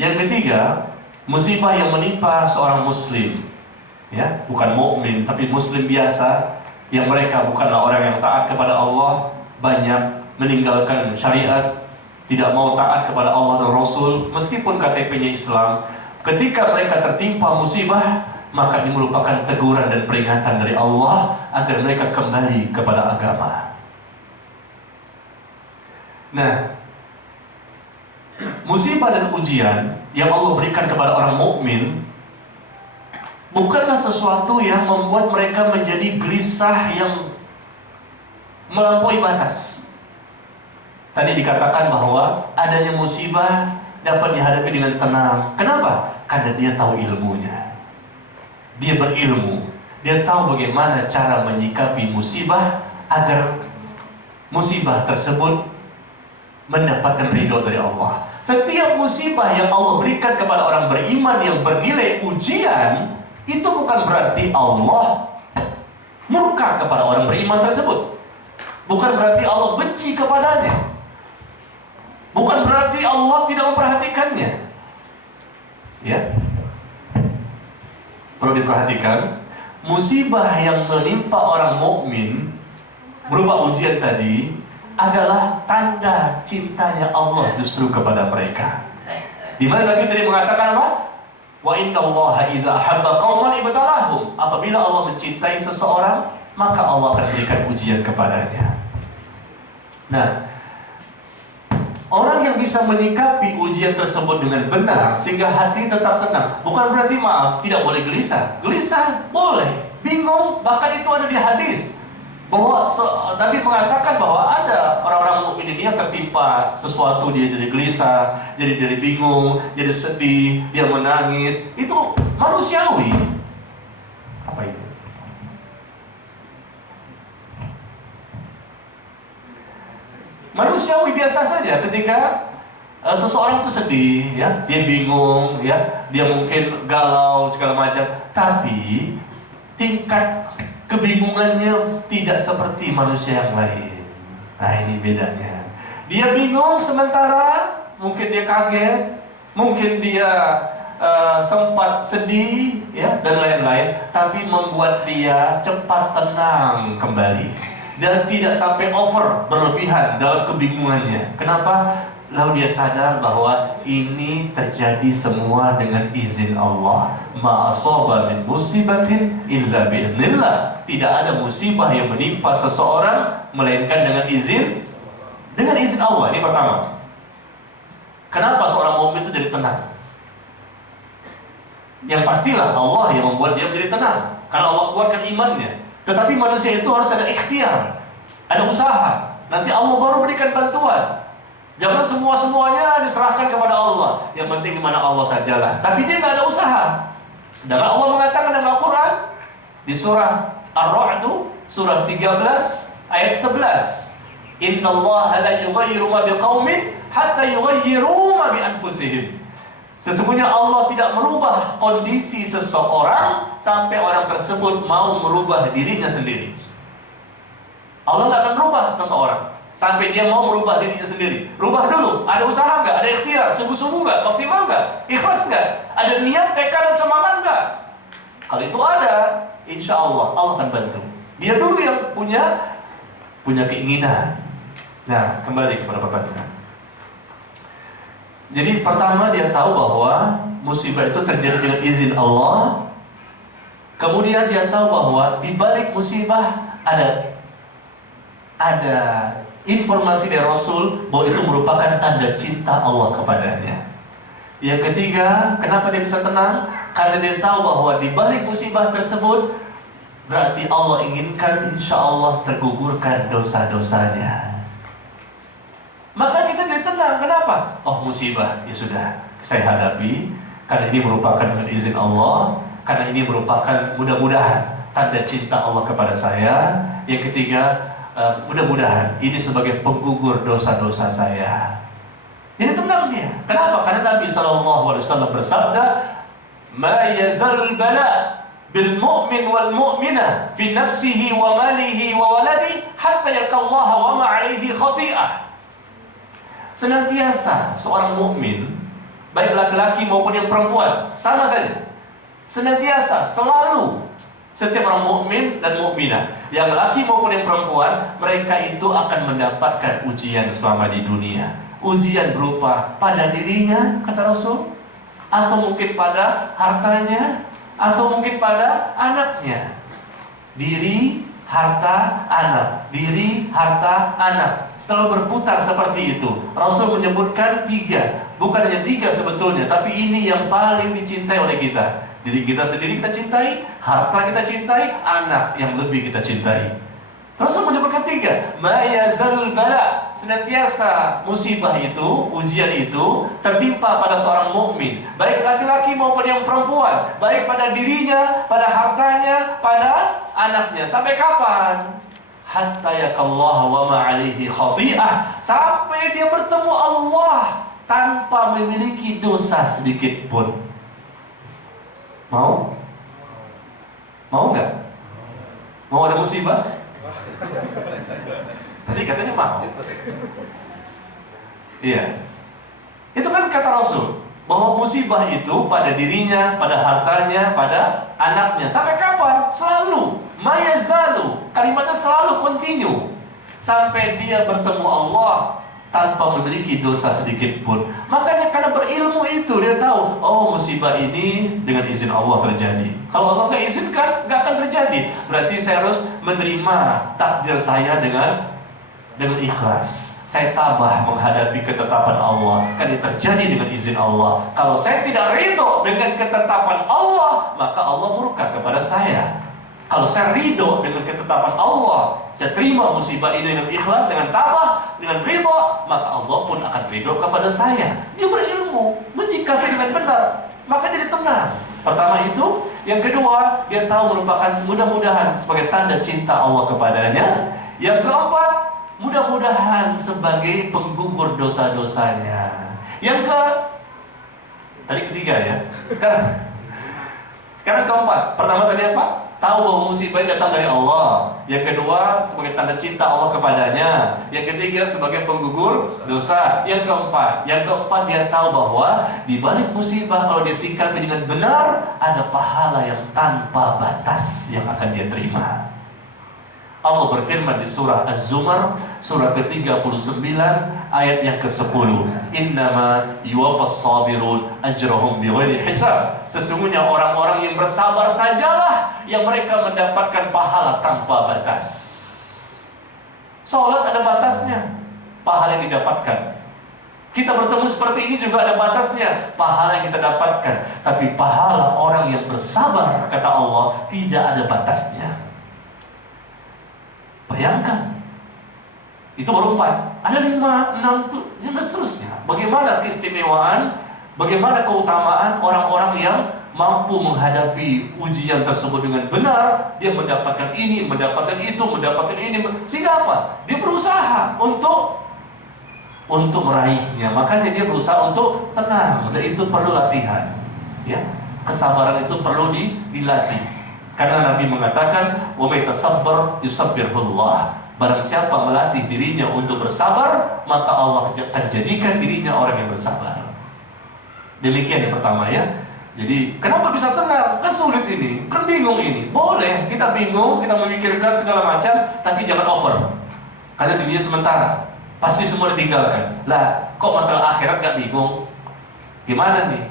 Yang ketiga, musibah yang menimpa seorang muslim, ya, bukan mukmin tapi muslim biasa, yang mereka bukanlah orang yang taat kepada Allah, banyak meninggalkan syariat, tidak mau taat kepada Allah dan Rasul meskipun KTP-nya Islam. Ketika mereka tertimpa musibah, maka ini merupakan teguran dan peringatan dari Allah agar mereka kembali kepada agama. Nah, musibah dan ujian yang Allah berikan kepada orang mukmin bukanlah sesuatu yang membuat mereka menjadi gelisah yang melampaui batas. Tadi dikatakan bahwa adanya musibah dapat dihadapi dengan tenang. Kenapa? Karena dia tahu ilmunya. Dia berilmu. Dia tahu bagaimana cara menyikapi musibah agar musibah tersebut mendapatkan ridho dari Allah. Setiap musibah yang Allah berikan kepada orang beriman yang bernilai ujian, itu bukan berarti Allah murka kepada orang beriman tersebut. Bukan berarti Allah benci kepadanya. Bukan berarti Allah tidak memperhatikannya. Ya. Perlu diperhatikan, musibah yang menimpa orang mukmin berupa ujian tadi adalah tanda cintanya Allah justru kepada mereka. Di mana Nabi tadi mengatakan apa? Wa innallaha idza habba qauman ibtalahum. Apabila Allah mencintai seseorang, maka Allah akan berikan ujian kepadanya. Nah, orang yang bisa menyikapi ujian tersebut dengan benar sehingga hati tetap tenang, bukan berarti maaf tidak boleh gelisah. Gelisah boleh, bingung, bahkan itu ada di hadis bahwa Nabi mengatakan bahwa ada orang-orang mukmin ini yang tertimpa sesuatu, dia jadi gelisah, jadi bingung, jadi sedih, dia menangis. Itu manusiawi. Apa itu? Manusiawi biasa saja ketika seseorang itu sedih, ya, dia bingung, ya, dia mungkin galau segala macam, tapi tingkat kebingungannya tidak seperti manusia yang lain. Nah, ini bedanya. Dia bingung sementara, mungkin dia kaget, mungkin dia sempat sedih, ya, dan lain-lain, tapi membuat dia cepat tenang kembali. Dan tidak sampai over, berlebihan dalam kebingungannya. Kenapa? Lalu dia sadar bahwa ini terjadi semua dengan izin Allah. Ma asaba min musibatin illa bi'idznillah. Tidak ada musibah yang menimpa seseorang melainkan dengan izin Allah. Ini pertama. Kenapa seorang mukmin itu jadi tenang? Yang pastilah Allah yang membuat dia menjadi tenang, karena Allah kuatkan imannya. Tetapi manusia itu harus ada ikhtiar, ada usaha. Nanti Allah baru berikan bantuan. Jangan semuanya diserahkan kepada Allah. Yang penting gimana Allah sajalah. Tapi dia nggak ada usaha. Sedangkan Allah mengatakan dalam Al-Quran di surah Ar-Ra'd, surah 13 ayat 11, Innallaha la yughayyiru ma biqaumin hatta yughayyiru ma bi anfusihim. Sesungguhnya Allah tidak merubah kondisi seseorang sampai orang tersebut mau merubah dirinya sendiri. Allah nggak akan merubah seseorang sampai dia mau merubah dirinya sendiri. Rubah dulu, ada usaha nggak? Ada ikhtiar, sungguh-sungguh nggak? Maksimal nggak? Ikhlas nggak? Ada niat, tekad, dan semangat nggak? Kalau itu ada, insya Allah akan bantu. Dia dulu yang punya keinginan. Nah, kembali kepada pertanyaan. Jadi pertama dia tahu bahwa musibah itu terjadi dengan izin Allah. Kemudian dia tahu bahwa di balik musibah ada informasi dari Rasul bahwa itu merupakan tanda cinta Allah kepadanya. Yang ketiga, kenapa dia bisa tenang? Karena dia tahu bahwa di balik musibah tersebut berarti Allah inginkan insya Allah tergugurkan dosa-dosanya. Maka kita jadi tenang. Kenapa? Oh, musibah, ya sudah, saya hadapi karena ini merupakan dengan izin Allah, karena ini merupakan mudah-mudahan tanda cinta Allah kepada saya. Yang ketiga, mudah-mudahan ini sebagai penggugur dosa-dosa saya. Jadi tenang dia. Kenapa? Karena Nabi SAW bersabda, "Ma yazalul bala bil mu'min wal mu'minah fi nafsihi wa malihi wa waladi hatta yalqallaha wa ma 'alaihi khati'ah." Senantiasa seorang mukmin, baik laki-laki maupun yang perempuan, sama saja. Senantiasa, selalu, setiap orang mukmin dan mukminah, yang laki maupun yang perempuan, mereka itu akan mendapatkan ujian selama di dunia. Ujian berupa pada dirinya, kata Rasul, atau mungkin pada hartanya, atau mungkin pada anaknya. Diri, harta, anak. Diri, harta, anak. Selalu berputar seperti itu. Rasul menyebutkan 3. Bukan hanya 3 sebetulnya, tapi ini yang paling dicintai oleh kita. Diri kita sendiri kita cintai, harta kita cintai, anak yang lebih kita cintai. Rasul menyebutkan 3. Ma yazalul bala, senantiasa musibah itu, ujian itu tertimpa pada seorang mukmin, baik laki-laki maupun yang perempuan, baik pada dirinya, pada hartanya, pada anaknya. Sampai kapan? Hatta yakallah wa ma alaihi khati'ah, sampai dia bertemu Allah tanpa memiliki dosa sedikit pun. Mau? Mau nggak? Mau ada musibah? Tadi katanya mau. Iya. Itu kan kata Rasul, bahwa musibah itu pada dirinya, pada hartanya, pada anaknya. Sampai kapan? Selalu. Mayazalu. Kalimatnya selalu continue. Sampai dia bertemu Allah tanpa memiliki dosa sedikit pun. Makanya karena berilmu itu dia tahu, oh musibah ini dengan izin Allah terjadi. Kalau Allah nggak izinkan, nggak akan terjadi. Berarti saya harus menerima takdir saya dengan ikhlas. Saya tabah menghadapi ketetapan Allah, kan ini terjadi dengan izin Allah. Kalau saya tidak ridho dengan ketetapan Allah, maka Allah murka kepada saya. Kalau saya ridho dengan ketetapan Allah, saya terima musibah ini dengan ikhlas, dengan tabah, dengan ridho, maka Allah pun akan ridho kepada saya. Dia berilmu, menyikapi dengan benar, maka jadi tenang. Pertama itu. Yang kedua, dia tahu merupakan mudah-mudahan sebagai tanda cinta Allah kepadanya. Yang keempat, mudah-mudahan sebagai penggugur dosa-dosanya. Tadi ketiga ya. Sekarang keempat. Pertama tadi apa? Tahu bahwa musibah ini datang dari Allah. Yang kedua, sebagai tanda cinta Allah kepadanya. Yang ketiga, sebagai penggugur dosa. Yang keempat dia tahu bahwa di balik musibah kalau dia sikapi dengan benar, ada pahala yang tanpa batas yang akan dia terima. Allah berfirman di surah Az-Zumar, surah ke-39, ayat yang ke-10. Innama yuwaffas sabirun ajrahum bighairi hisab. Sesungguhnya orang-orang yang bersabar sajalah yang mereka mendapatkan pahala tanpa batas. Salat ada batasnya, pahala yang didapatkan. Kita bertemu seperti ini juga ada batasnya, pahala yang kita dapatkan. Tapi pahala orang yang bersabar, kata Allah, tidak ada batasnya. Bayangkan, itu baru 4, ada 5, 6, dan seterusnya. Bagaimana keistimewaan, bagaimana keutamaan orang-orang yang mampu menghadapi ujian tersebut dengan benar. Dia mendapatkan ini, mendapatkan itu, mendapatkan ini. Sehingga apa? Dia berusaha untuk meraihnya. Makanya dia berusaha untuk tenang. Dan itu perlu latihan. Ya, kesabaran itu perlu dilatih. Karena Nabi mengatakan, wa may tasabbar yusabbirullah. Barang siapa melatih dirinya untuk bersabar, maka Allah akan jadikan dirinya orang yang bersabar. Demikian yang pertama ya. Jadi kenapa bisa tenang? Kan sulit ini, kan bingung ini. Boleh kita bingung, kita memikirkan segala macam, tapi jangan over. Karena dunia sementara, pasti semua ditinggalkan. Lah, kok masalah akhirat gak bingung? Gimana nih?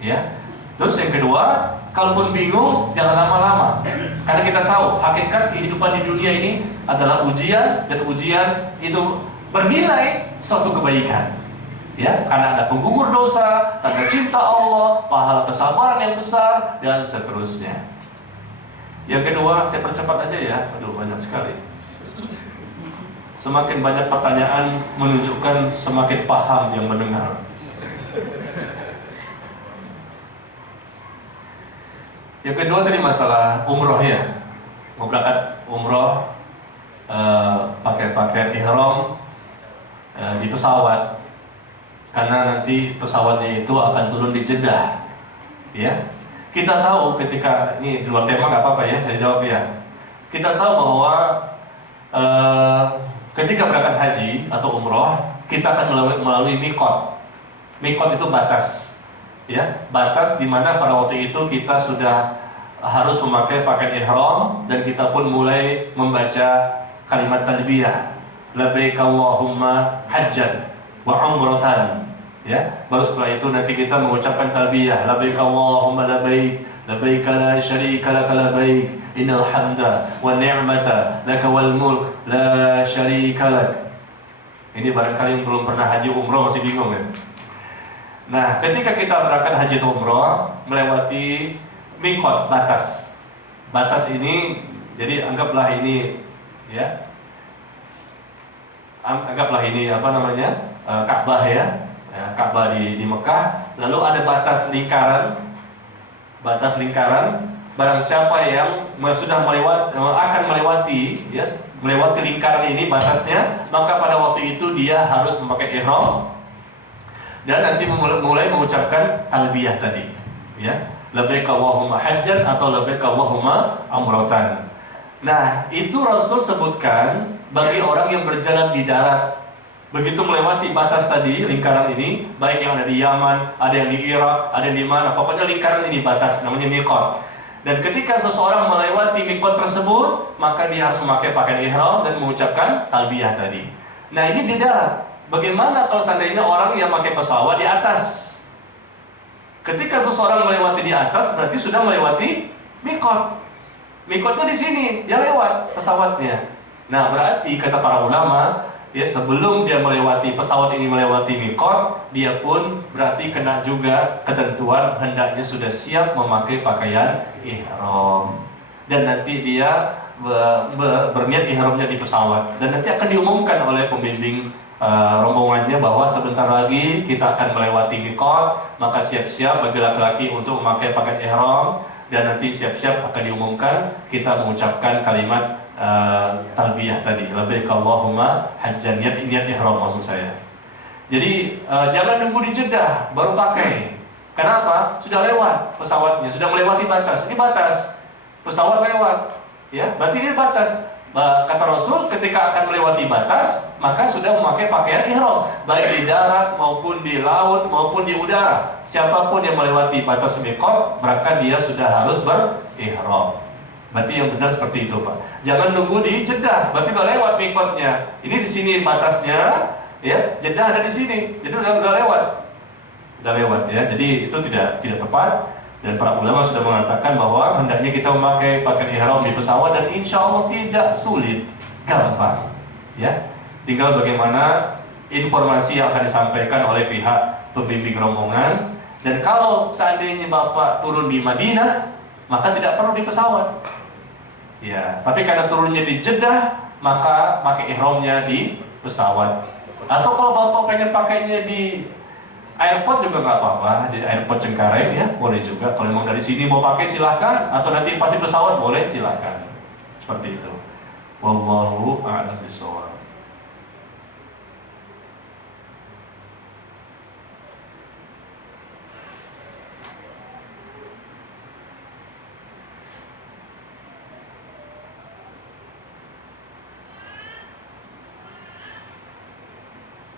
Ya. Terus yang kedua, kalaupun bingung, jangan lama-lama. Karena kita tahu hakikat kehidupan di dunia ini adalah ujian, dan ujian itu bernilai suatu kebaikan. Ya, karena ada penggugur dosa, tanda cinta Allah, pahala kesabaran yang besar, dan seterusnya. Yang kedua, saya percepat aja ya. Aduh, banyak sekali. Semakin banyak pertanyaan menunjukkan semakin paham yang mendengar. Yang kedua tadi masalah umroh ya. Mau berangkat umroh, pakai pakaian ihram di pesawat. Karena nanti pesawatnya itu akan turun di Jeddah. Ya. Kita tahu ketika, ini di luar tema nggak apa-apa ya, saya jawab ya. Kita tahu bahwa ketika berangkat haji atau umroh, kita akan melalui mikot. Mikot itu batas. Ya, batas di mana pada waktu itu kita sudah harus memakai pakaian ihram dan kita pun mulai membaca kalimat talbiyah, labbaik Allahumma hajjan wa umratan. Ya, baru setelah itu nanti kita mengucapkan talbiyah, labbaik Allahumma labbaik labbaik la syarika lak labbaik innal hamda wan ni'mata lak wal mulk la syarika lak. Ini barangkali yang belum pernah haji umroh masih bingung ya. Nah, ketika kita berangkat haji atau umroh melewati miqat, batas. Batas ini jadi anggaplah ini ya. Anggaplah ini apa namanya? Ka'bah ya. Ka'bah di Mekah, lalu ada batas lingkaran. Batas lingkaran, barang siapa yang sudah akan melewati ya, melewati lingkaran ini batasnya, maka pada waktu itu dia harus memakai ihram dan nanti mulai mengucapkan talbiyah tadi ya, labbaik Allahumma hajjan atau labbaik Allahumma umratan. Nah, itu Rasul sebutkan bagi orang yang berjalan di darat. Begitu melewati batas tadi, lingkaran ini, baik yang ada di Yaman, ada yang di Irak, ada yang di mana, pokoknya lingkaran ini batas, namanya miqat. Dan ketika seseorang melewati miqat tersebut, maka dia harus memakai pakaian ihram dan mengucapkan talbiyah tadi. Nah, ini di darat. Bagaimana kalau seandainya orang yang pakai pesawat di atas? Ketika seseorang melewati di atas, berarti sudah melewati miqat. Miqatnya di sini, dia lewat pesawatnya. Nah, berarti kata para ulama, ya sebelum dia melewati pesawat ini melewati miqat, dia pun berarti kena juga ketentuan hendaknya sudah siap memakai pakaian ihram. Dan nanti dia berniat ihramnya di pesawat dan nanti akan diumumkan oleh pembimbing rombongannya bahwa sebentar lagi kita akan melewati miqat, maka siap-siap bagi laki-laki untuk memakai pakaian ihram dan nanti siap-siap akan diumumkan kita mengucapkan kalimat talbiyah tadi, labbaik Allahumma hajjan, niat ihram maksud saya. Jadi jangan nunggu di Jeddah baru pakai. Kenapa? Sudah lewat pesawatnya, sudah melewati batas. Ini batas. Pesawat lewat. Ya, berarti ini batas. Kata Rasul, ketika akan melewati batas, maka sudah memakai pakaian ihram, baik di darat maupun di laut maupun di udara. Siapapun yang melewati batas miqat, maka dia sudah harus berihram. Berarti yang benar seperti itu, Pak. Jangan nunggu di Jeddah, berarti udah lewat miqatnya. Ini di sini batasnya, ya. Jeddah ada di sini, jadi udah lewat ya. Jadi itu tidak tepat. Dan para ulama sudah mengatakan bahwa hendaknya kita memakai pakaian ihram di pesawat dan insya Allah tidak sulit, gampang. Ya, tinggal bagaimana informasi yang akan disampaikan oleh pihak pembimbing rombongan. Dan kalau seandainya Bapak turun di Madinah, maka tidak perlu di pesawat. Ya, tapi karena turunnya di Jeddah, maka pakai ihramnya di pesawat. Atau kalau Bapak pengen pakainya di airport juga nggak apa-apa, di airport Cengkareng ya, boleh juga. Kalau memang dari sini mau pakai silakan, atau nanti pasti pesawat boleh silakan. Seperti itu. Wallahu a'lam bishawab.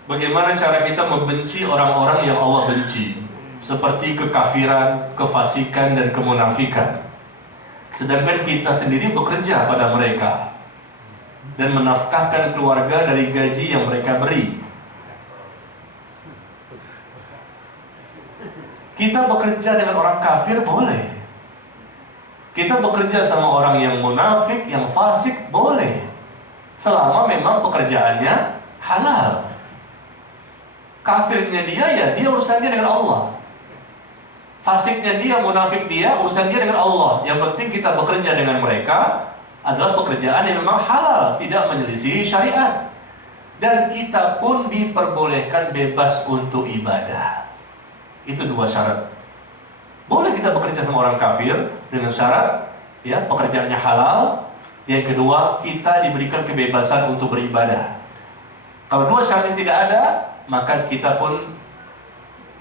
Bagaimana cara kita membenci orang-orang yang Allah benci, seperti kekafiran, kefasikan, dan kemunafikan, sedangkan kita sendiri bekerja pada mereka dan menafkahkan keluarga dari gaji yang mereka beri. Kita bekerja dengan orang kafir boleh, kita bekerja sama orang yang munafik, yang fasik boleh, selama memang pekerjaannya halal. Kafirnya dia urusannya dengan Allah. Fasiknya dia, munafik dia, urusan dia dengan Allah. Yang penting kita bekerja dengan mereka adalah pekerjaan yang memang halal, tidak menyelisihi syariat. Dan kita pun diperbolehkan bebas untuk ibadah. Itu dua syarat. Boleh kita bekerja sama orang kafir dengan syarat ya pekerjaannya halal. Yang kedua, kita diberikan kebebasan untuk beribadah. Kalau dua syarat ini tidak ada, maka kita pun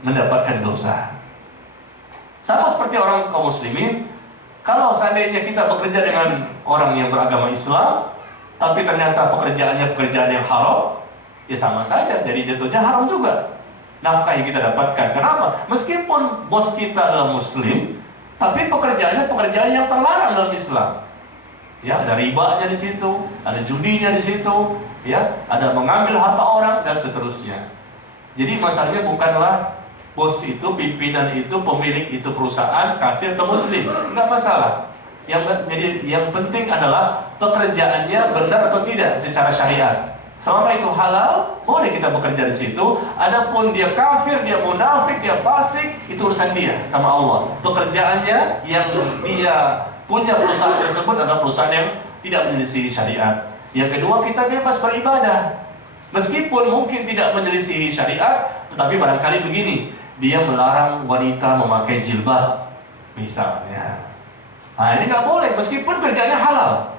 mendapatkan dosa. Sama seperti orang kaum muslimin, kalau seandainya kita bekerja dengan orang yang beragama Islam, tapi ternyata pekerjaannya pekerjaan yang haram, ya sama saja, jadi jatuhnya haram juga nafkah yang kita dapatkan. Kenapa? Meskipun bos kita adalah muslim, tapi pekerjaannya pekerjaan yang terlarang dalam Islam. Ya, ada ribanya di situ, ada judinya di situ, ya, ada mengambil harta orang dan seterusnya. Jadi masalahnya bukanlah bos itu, pimpinan itu, pemilik itu perusahaan kafir atau muslim, nggak masalah. Yang penting adalah pekerjaannya benar atau tidak secara syariat. Selama itu halal, boleh kita bekerja di situ. Adapun dia kafir, dia munafik, dia fasik, itu urusan dia sama Allah. Pekerjaannya yang dia punya perusahaan tersebut adalah perusahaan yang tidak menyelisih syariat. Yang kedua, kita bebas beribadah. Meskipun mungkin tidak menyelisihi syariat, tetapi barangkali begini, dia melarang wanita memakai jilbab, misalnya. Nah, ini nggak boleh, meskipun kerjanya halal,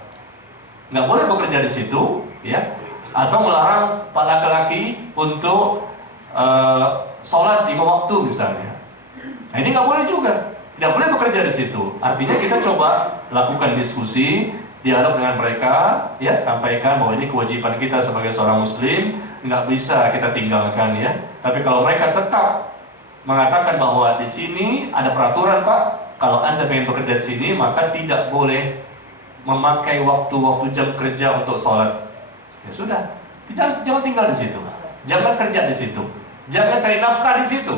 nggak boleh bekerja di situ, ya. Atau melarang para laki-laki untuk sholat 5 waktu, misalnya. Nah, ini nggak boleh juga, tidak boleh bekerja di situ. Artinya kita coba lakukan diskusi, dialog dengan mereka, ya, sampaikan bahwa ini kewajiban kita sebagai seorang muslim, nggak bisa kita tinggalkan, ya. Tapi kalau mereka tetap mengatakan bahwa di sini ada peraturan, Pak, kalau Anda pengen bekerja di sini, maka tidak boleh memakai waktu-waktu jam kerja untuk sholat. Ya sudah, jangan tinggal di situ, jangan kerja di situ, jangan cari nafkah di situ.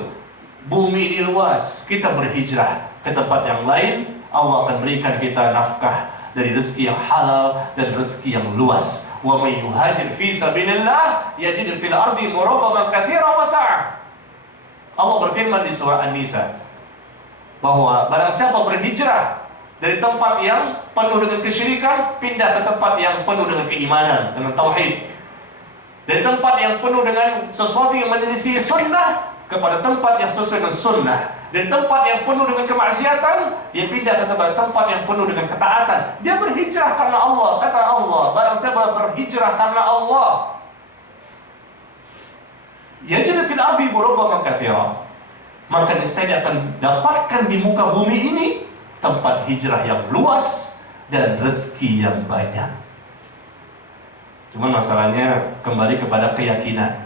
Bumi ini luas, kita berhijrah ke tempat yang lain, Allah akan berikan kita nafkah dari rezeki yang halal dan rezeki yang luas. Wa may yuhajir fi sabilillah yajid fil ardi muragaman katsiran wa sa'ah. Allah berfirman di surah An-Nisa bahwa barang siapa berhijrah dari tempat yang penuh dengan kesyirikan pindah ke tempat yang penuh dengan keimanan, dengan tauhid. Dari tempat yang penuh dengan sesuatu yang menyelisih sunnah kepada tempat yang sesuai dengan sunnah. Dari tempat yang penuh dengan kemaksiatan, dia pindah ke tempat yang penuh dengan ketaatan. Dia berhijrah karena Allah. Kata Allah, barang siapa berhijrah karena Allah, yajid fil ardi muragaman katsiran, maka niscaya akan dapatkan di muka bumi ini tempat hijrah yang luas dan rezeki yang banyak. Cuman masalahnya kembali kepada keyakinan.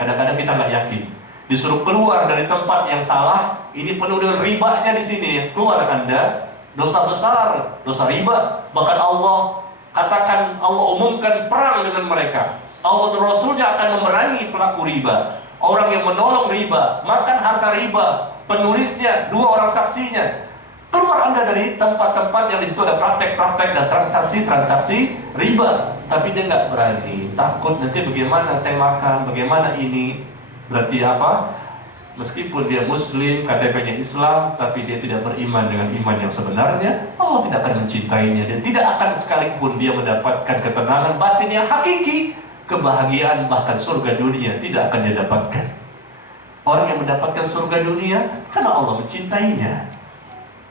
Kadang-kadang kita nggak yakin. Disuruh keluar dari tempat yang salah, ini penuh dengan ribanya di sini. Keluar Anda, dosa besar, dosa riba. Bahkan Allah katakan, Allah umumkan perang dengan mereka. Allah dan Rasulnya akan memerangi pelaku riba. Orang yang menolong riba, makan harta riba, penulisnya, 2 orang saksinya. Keluar Anda dari tempat-tempat yang di situ ada praktek-praktek dan transaksi-transaksi riba. Tapi dia nggak berani, takut nanti bagaimana saya makan, bagaimana ini. Berarti apa? Meskipun dia muslim, KTP-nya Islam, tapi dia tidak beriman dengan iman yang sebenarnya, Allah tidak akan mencintainya. Dan tidak akan sekalipun dia mendapatkan ketenangan batin yang hakiki, kebahagiaan bahkan surga dunia tidak akan dia dapatkan. Orang yang mendapatkan surga dunia karena Allah mencintainya.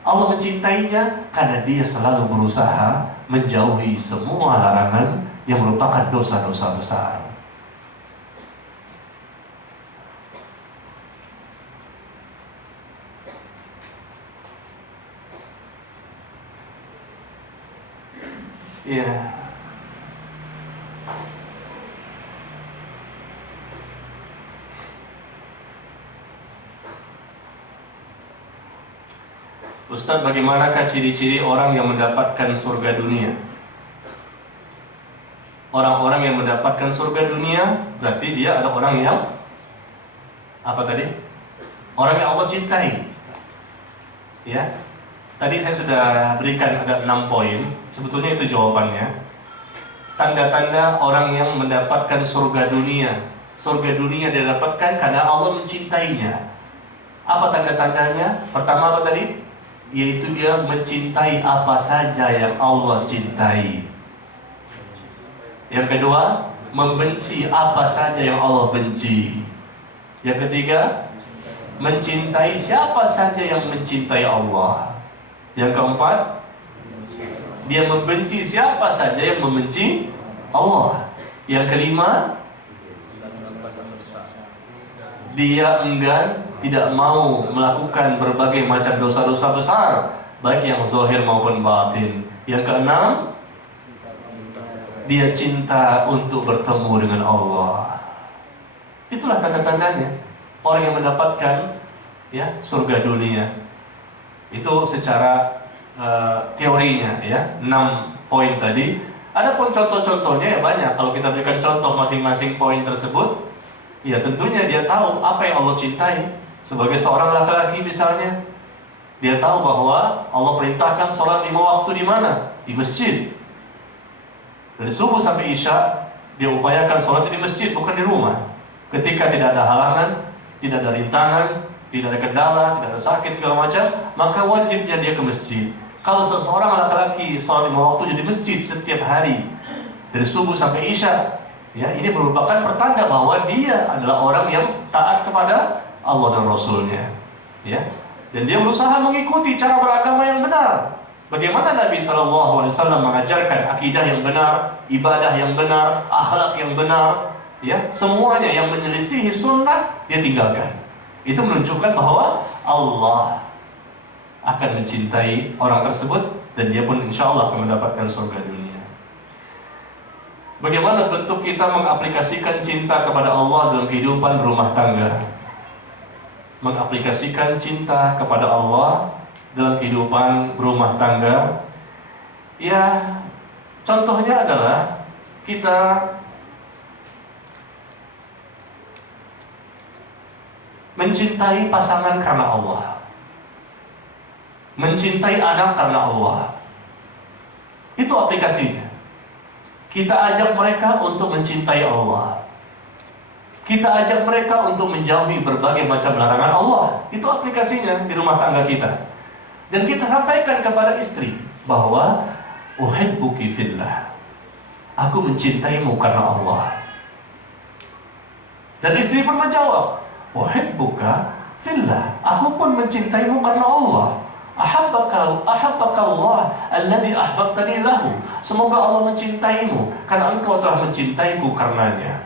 Allah mencintainya karena dia selalu berusaha menjauhi semua larangan yang merupakan dosa-dosa besar. Ya. Ustaz, bagaimanakah ciri-ciri orang yang mendapatkan surga dunia? Orang-orang yang mendapatkan surga dunia berarti dia ada orang yang apa tadi? Orang yang Allah cintai. Ya. Tadi saya sudah berikan ada 6 poin. Sebetulnya itu jawabannya. Tanda-tanda orang yang mendapatkan surga dunia. Surga dunia dia dapatkan karena Allah mencintainya. Apa tanda-tandanya? Pertama apa tadi? Yaitu dia mencintai apa saja yang Allah cintai. Yang kedua, membenci apa saja yang Allah benci. Yang ketiga, mencintai siapa saja yang mencintai Allah. Yang keempat, dia membenci siapa saja yang membenci Allah. Yang kelima, dia enggan, tidak mau melakukan berbagai macam dosa-dosa besar, baik yang zahir maupun batin. Yang keenam, dia cinta untuk bertemu dengan Allah. Itulah tanda-tandanya orang yang mendapatkan surga dunia. Itu secara teorinya, 6 poin tadi. Adapun contoh-contohnya ya banyak. Kalau kita berikan contoh masing-masing poin tersebut, ya tentunya dia tahu apa yang Allah cintai. Sebagai seorang laki-laki misalnya, dia tahu bahwa Allah perintahkan sholat 5 waktu di mana? Di masjid. Dari subuh sampai isya, dia upayakan sholat di masjid, bukan di rumah. Ketika tidak ada halangan, tidak ada rintangan, tidak ada kendala, tidak ada sakit segala macam, maka wajibnya dia ke masjid. Kalau seseorang laki-laki sholat 5 waktu di masjid setiap hari, dari subuh sampai isya, ya, ini merupakan pertanda bahwa dia adalah orang yang taat kepada Allah dan Rasulnya, ya. Dan dia berusaha mengikuti cara beragama yang benar. Bagaimana Nabi SAW mengajarkan akidah yang benar, ibadah yang benar, akhlak yang benar, ya, semuanya yang menyelisihi sunnah dia tinggalkan. Itu menunjukkan bahwa Allah akan mencintai orang tersebut dan dia pun insya Allah akan mendapatkan surga dunia. Bagaimana bentuk kita mengaplikasikan cinta kepada Allah dalam kehidupan berumah tangga? Mengaplikasikan cinta kepada Allah dalam kehidupan berumah tangga, ya, contohnya adalah kita mencintai pasangan karena Allah, mencintai anak karena Allah. Itu aplikasinya. Kita ajak mereka untuk mencintai Allah. Kita ajak mereka untuk menjauhi berbagai macam larangan Allah. Itu aplikasinya di rumah tangga kita. Dan kita sampaikan kepada istri bahwa uhibbuki fillah. Aku mencintaimu karena Allah. Dan istri pun menjawab, uhibbuka fillah. Aku pun mencintaimu karena Allah. Ahabbaka Allah alladhi ahbabtani lahu. Semoga Allah mencintaimu karena engkau telah mencintaiku karenanya.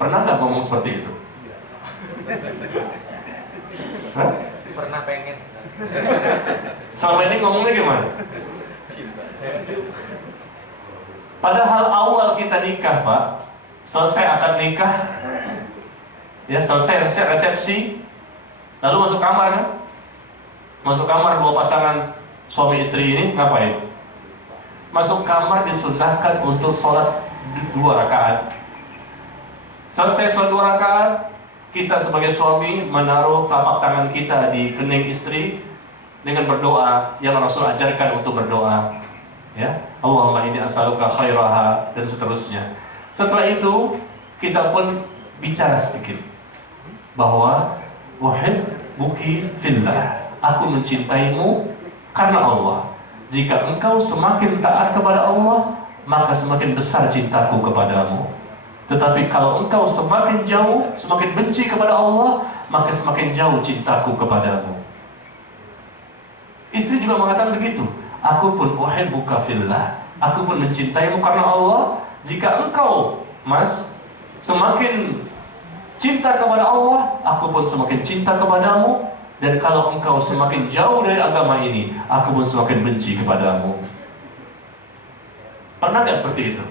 Pernah nggak ngomong seperti itu? Hah? Pernah pengen. Selama ini ngomongnya gimana? Padahal awal kita nikah, Pak, selesai akad nikah, ya, selesai resepsi, lalu masuk kamar kan? Masuk kamar dua pasangan suami istri ini ngapain? Masuk kamar disunnahkan untuk sholat 2 rakaat. Selesai sholat 2 rakaat, kita sebagai suami menaruh telapak tangan kita di kening istri dengan berdoa yang Rasul ajarkan untuk berdoa, ya, Allahumma inni as'aluka khairaha, dan seterusnya. Setelah itu kita pun bicara sedikit bahwa uhibbuki fillah. Aku mencintaimu karena Allah. Jika engkau semakin taat kepada Allah, maka semakin besar cintaku kepadamu. Tetapi kalau engkau semakin jauh, semakin benci kepada Allah, maka semakin jauh cintaku kepadamu. Istri juga mengatakan begitu. Aku pun uhibbuka fillah. Aku pun mencintaimu karena Allah. Jika engkau, Mas, semakin cinta kepada Allah, aku pun semakin cinta kepadamu. Dan kalau engkau semakin jauh dari agama ini, aku pun semakin benci kepadamu. Pernah gak seperti itu?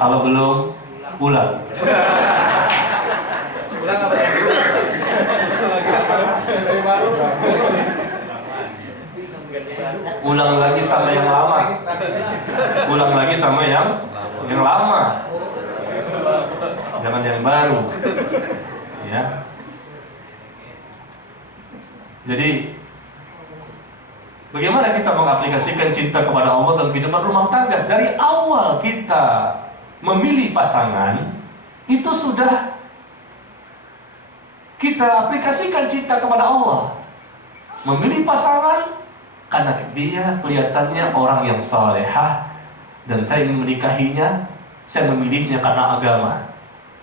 Kalau belum, ulang. Ulang apa ya? Ulang lagi sama yang lama. Ulang lagi sama yang lama. Jangan yang baru. Ya. Jadi bagaimana kita mengaplikasikan cinta kepada Allah dalam kehidupan rumah tangga? Dari awal kita memilih pasangan, itu sudah kita aplikasikan cinta kepada Allah. Memilih pasangan karena dia kelihatannya orang yang salehah dan saya ingin menikahinya. Saya memilihnya karena agama,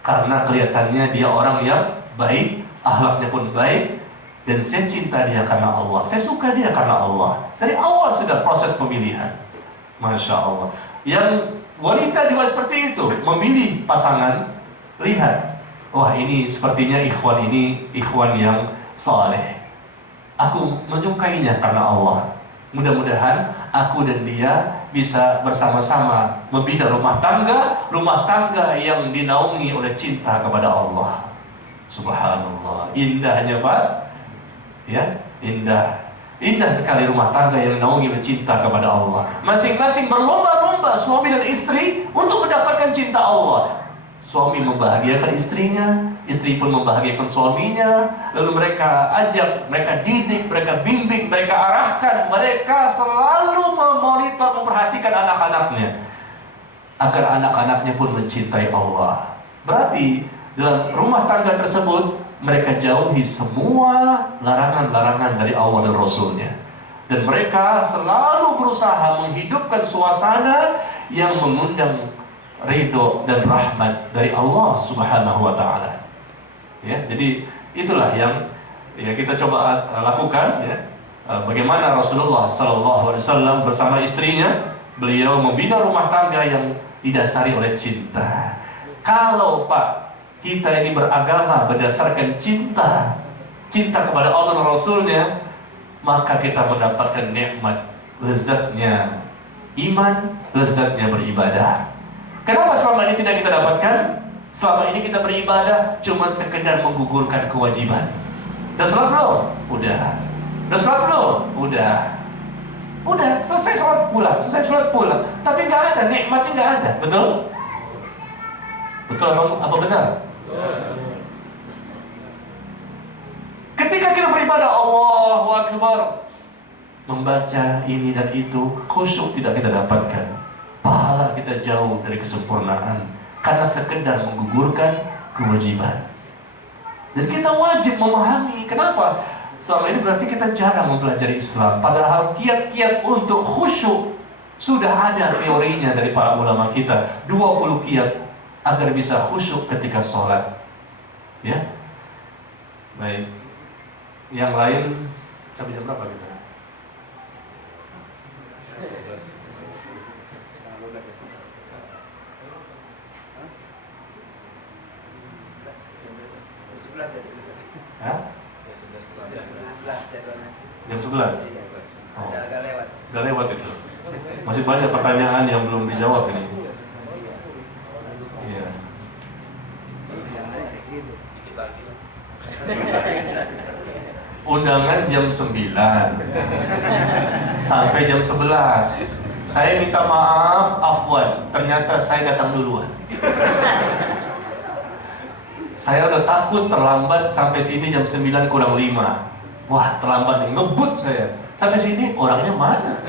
karena kelihatannya dia orang yang baik, akhlaknya pun baik, dan saya cinta dia karena Allah. Saya suka dia karena Allah. Dari awal sudah proses pemilihan. Masya Allah. Yang wanita juga seperti itu, memilih pasangan. Lihat, wah ini sepertinya ikhwan ini ikhwan yang saleh. Aku menyukainya karena Allah. Mudah-mudahan aku dan dia bisa bersama-sama membina rumah tangga yang dinaungi oleh cinta kepada Allah. Subhanallah, indahnya Pak. Ya, indah sekali rumah tangga yang naungi mencinta kepada Allah. Masing-masing berlomba-lomba suami dan istri untuk mendapatkan cinta Allah. Suami membahagiakan istrinya, istri pun membahagiakan suaminya. Lalu mereka ajak, mereka didik, mereka bimbing, mereka arahkan. Mereka selalu memonitor, memperhatikan anak-anaknya agar anak-anaknya pun mencintai Allah. Berarti dalam rumah tangga tersebut mereka jauhi semua larangan-larangan dari Allah dan Rasulnya. Dan mereka selalu berusaha menghidupkan suasana yang mengundang ridho dan rahmat dari Allah Subhanahu wa taala. Ya, jadi itulah yang kita coba lakukan ya. Bagaimana Rasulullah sallallahu alaihi wasallam bersama istrinya, beliau membina rumah tangga yang didasari oleh cinta. Kalau Pak, kita ini beragama berdasarkan cinta kepada Allah dan Rasulnya, maka kita mendapatkan nikmat, lezatnya iman, lezatnya beribadah. Kenapa selama ini tidak kita dapatkan? Selama ini kita beribadah cuma sekedar menggugurkan kewajiban. Udah sholat belum? Udah. Udah sholat belum? Udah. Udah, selesai sholat pulang. Tapi nggak ada, nikmatnya nggak ada. Betul? Betul apa benar? Ketika kita beribadah, Allahu Akbar, membaca ini dan itu, khusyuk tidak kita dapatkan. Pahala kita jauh dari kesempurnaan karena sekedar menggugurkan kewajiban. Dan kita wajib memahami kenapa selama ini berarti kita jarang mempelajari Islam. Padahal kiat-kiat untuk khusyuk sudah ada teorinya dari para ulama kita. 20 kiat agar bisa khusyuk ketika sholat. Ya, baik. Yang lain sampai jam berapa kita? Hah? Jam 11? Oh. Gak lewat itu. Masih banyak pertanyaan yang belum dijawab ini. Iya. Undangan jam 9 sampai jam 11. Saya minta maaf, afwan. Ternyata saya datang duluan. Saya udah takut terlambat sampai sini jam 9 kurang 5. Wah, terlambat nih, ngebut saya. Sampai sini orangnya mana?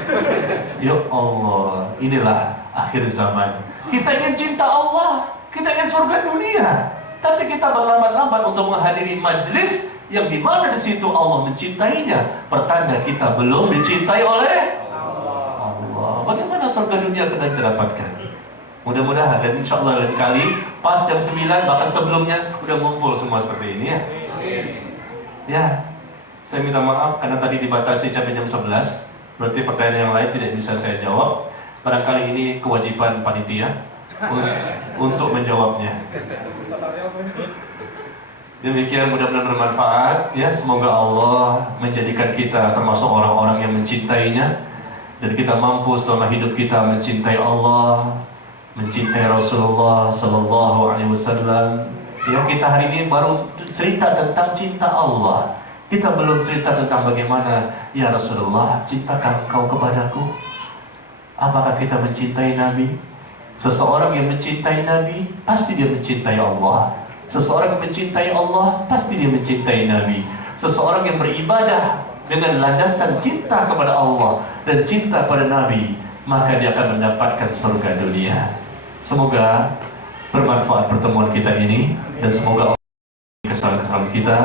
Ya Allah, inilah akhir zaman. Kita ingin cinta Allah, kita ingin surga dunia, tapi kita berlambat-lambat untuk menghadiri majlis yang dimana di situ Allah mencintainya. Pertanda kita belum dicintai oleh Allah. Bagaimana surga dunia akan kita dapatkan? Mudah-mudahan dan insya Allah lain kali pas jam 9 bahkan sebelumnya udah ngumpul semua seperti ini ya. Ya, saya minta maaf karena tadi dibatasi sampai jam 11. Berarti pertanyaan yang lain tidak bisa saya jawab. Barangkali ini kewajiban panitia untuk menjawabnya. Demikian, mudah-mudahan bermanfaat ya. Semoga Allah menjadikan kita termasuk orang-orang yang mencintainya, dan kita mampu selama hidup kita mencintai Allah, mencintai Rasulullah Sallallahu Alaihi Wasallam. Ya, kita hari ini baru cerita tentang cinta Allah. Kita belum cerita tentang bagaimana ya Rasulullah, cintakah engkau kepadaku? Apakah kita mencintai Nabi? Seseorang yang mencintai Nabi pasti dia mencintai Allah. Seseorang yang mencintai Allah pasti dia mencintai Nabi. Seseorang yang beribadah dengan landasan cinta kepada Allah dan cinta pada Nabi, maka dia akan mendapatkan surga dunia. Semoga bermanfaat pertemuan kita ini, dan semoga Allah kesalahan-kesalahan kita,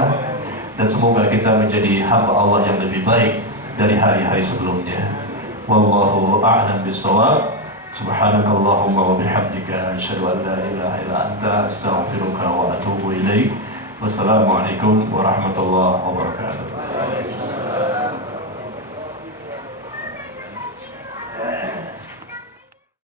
dan semoga kita menjadi hamba Allah yang lebih baik dari hari-hari sebelumnya. Wallahu a'lam bishawab. Subhanakallahumma wa bihamdika asyhadu an la ilaha illa anta astaghfiruka wa atubu ilaik. Wassalamualaikum warahmatullahi wabarakatuh.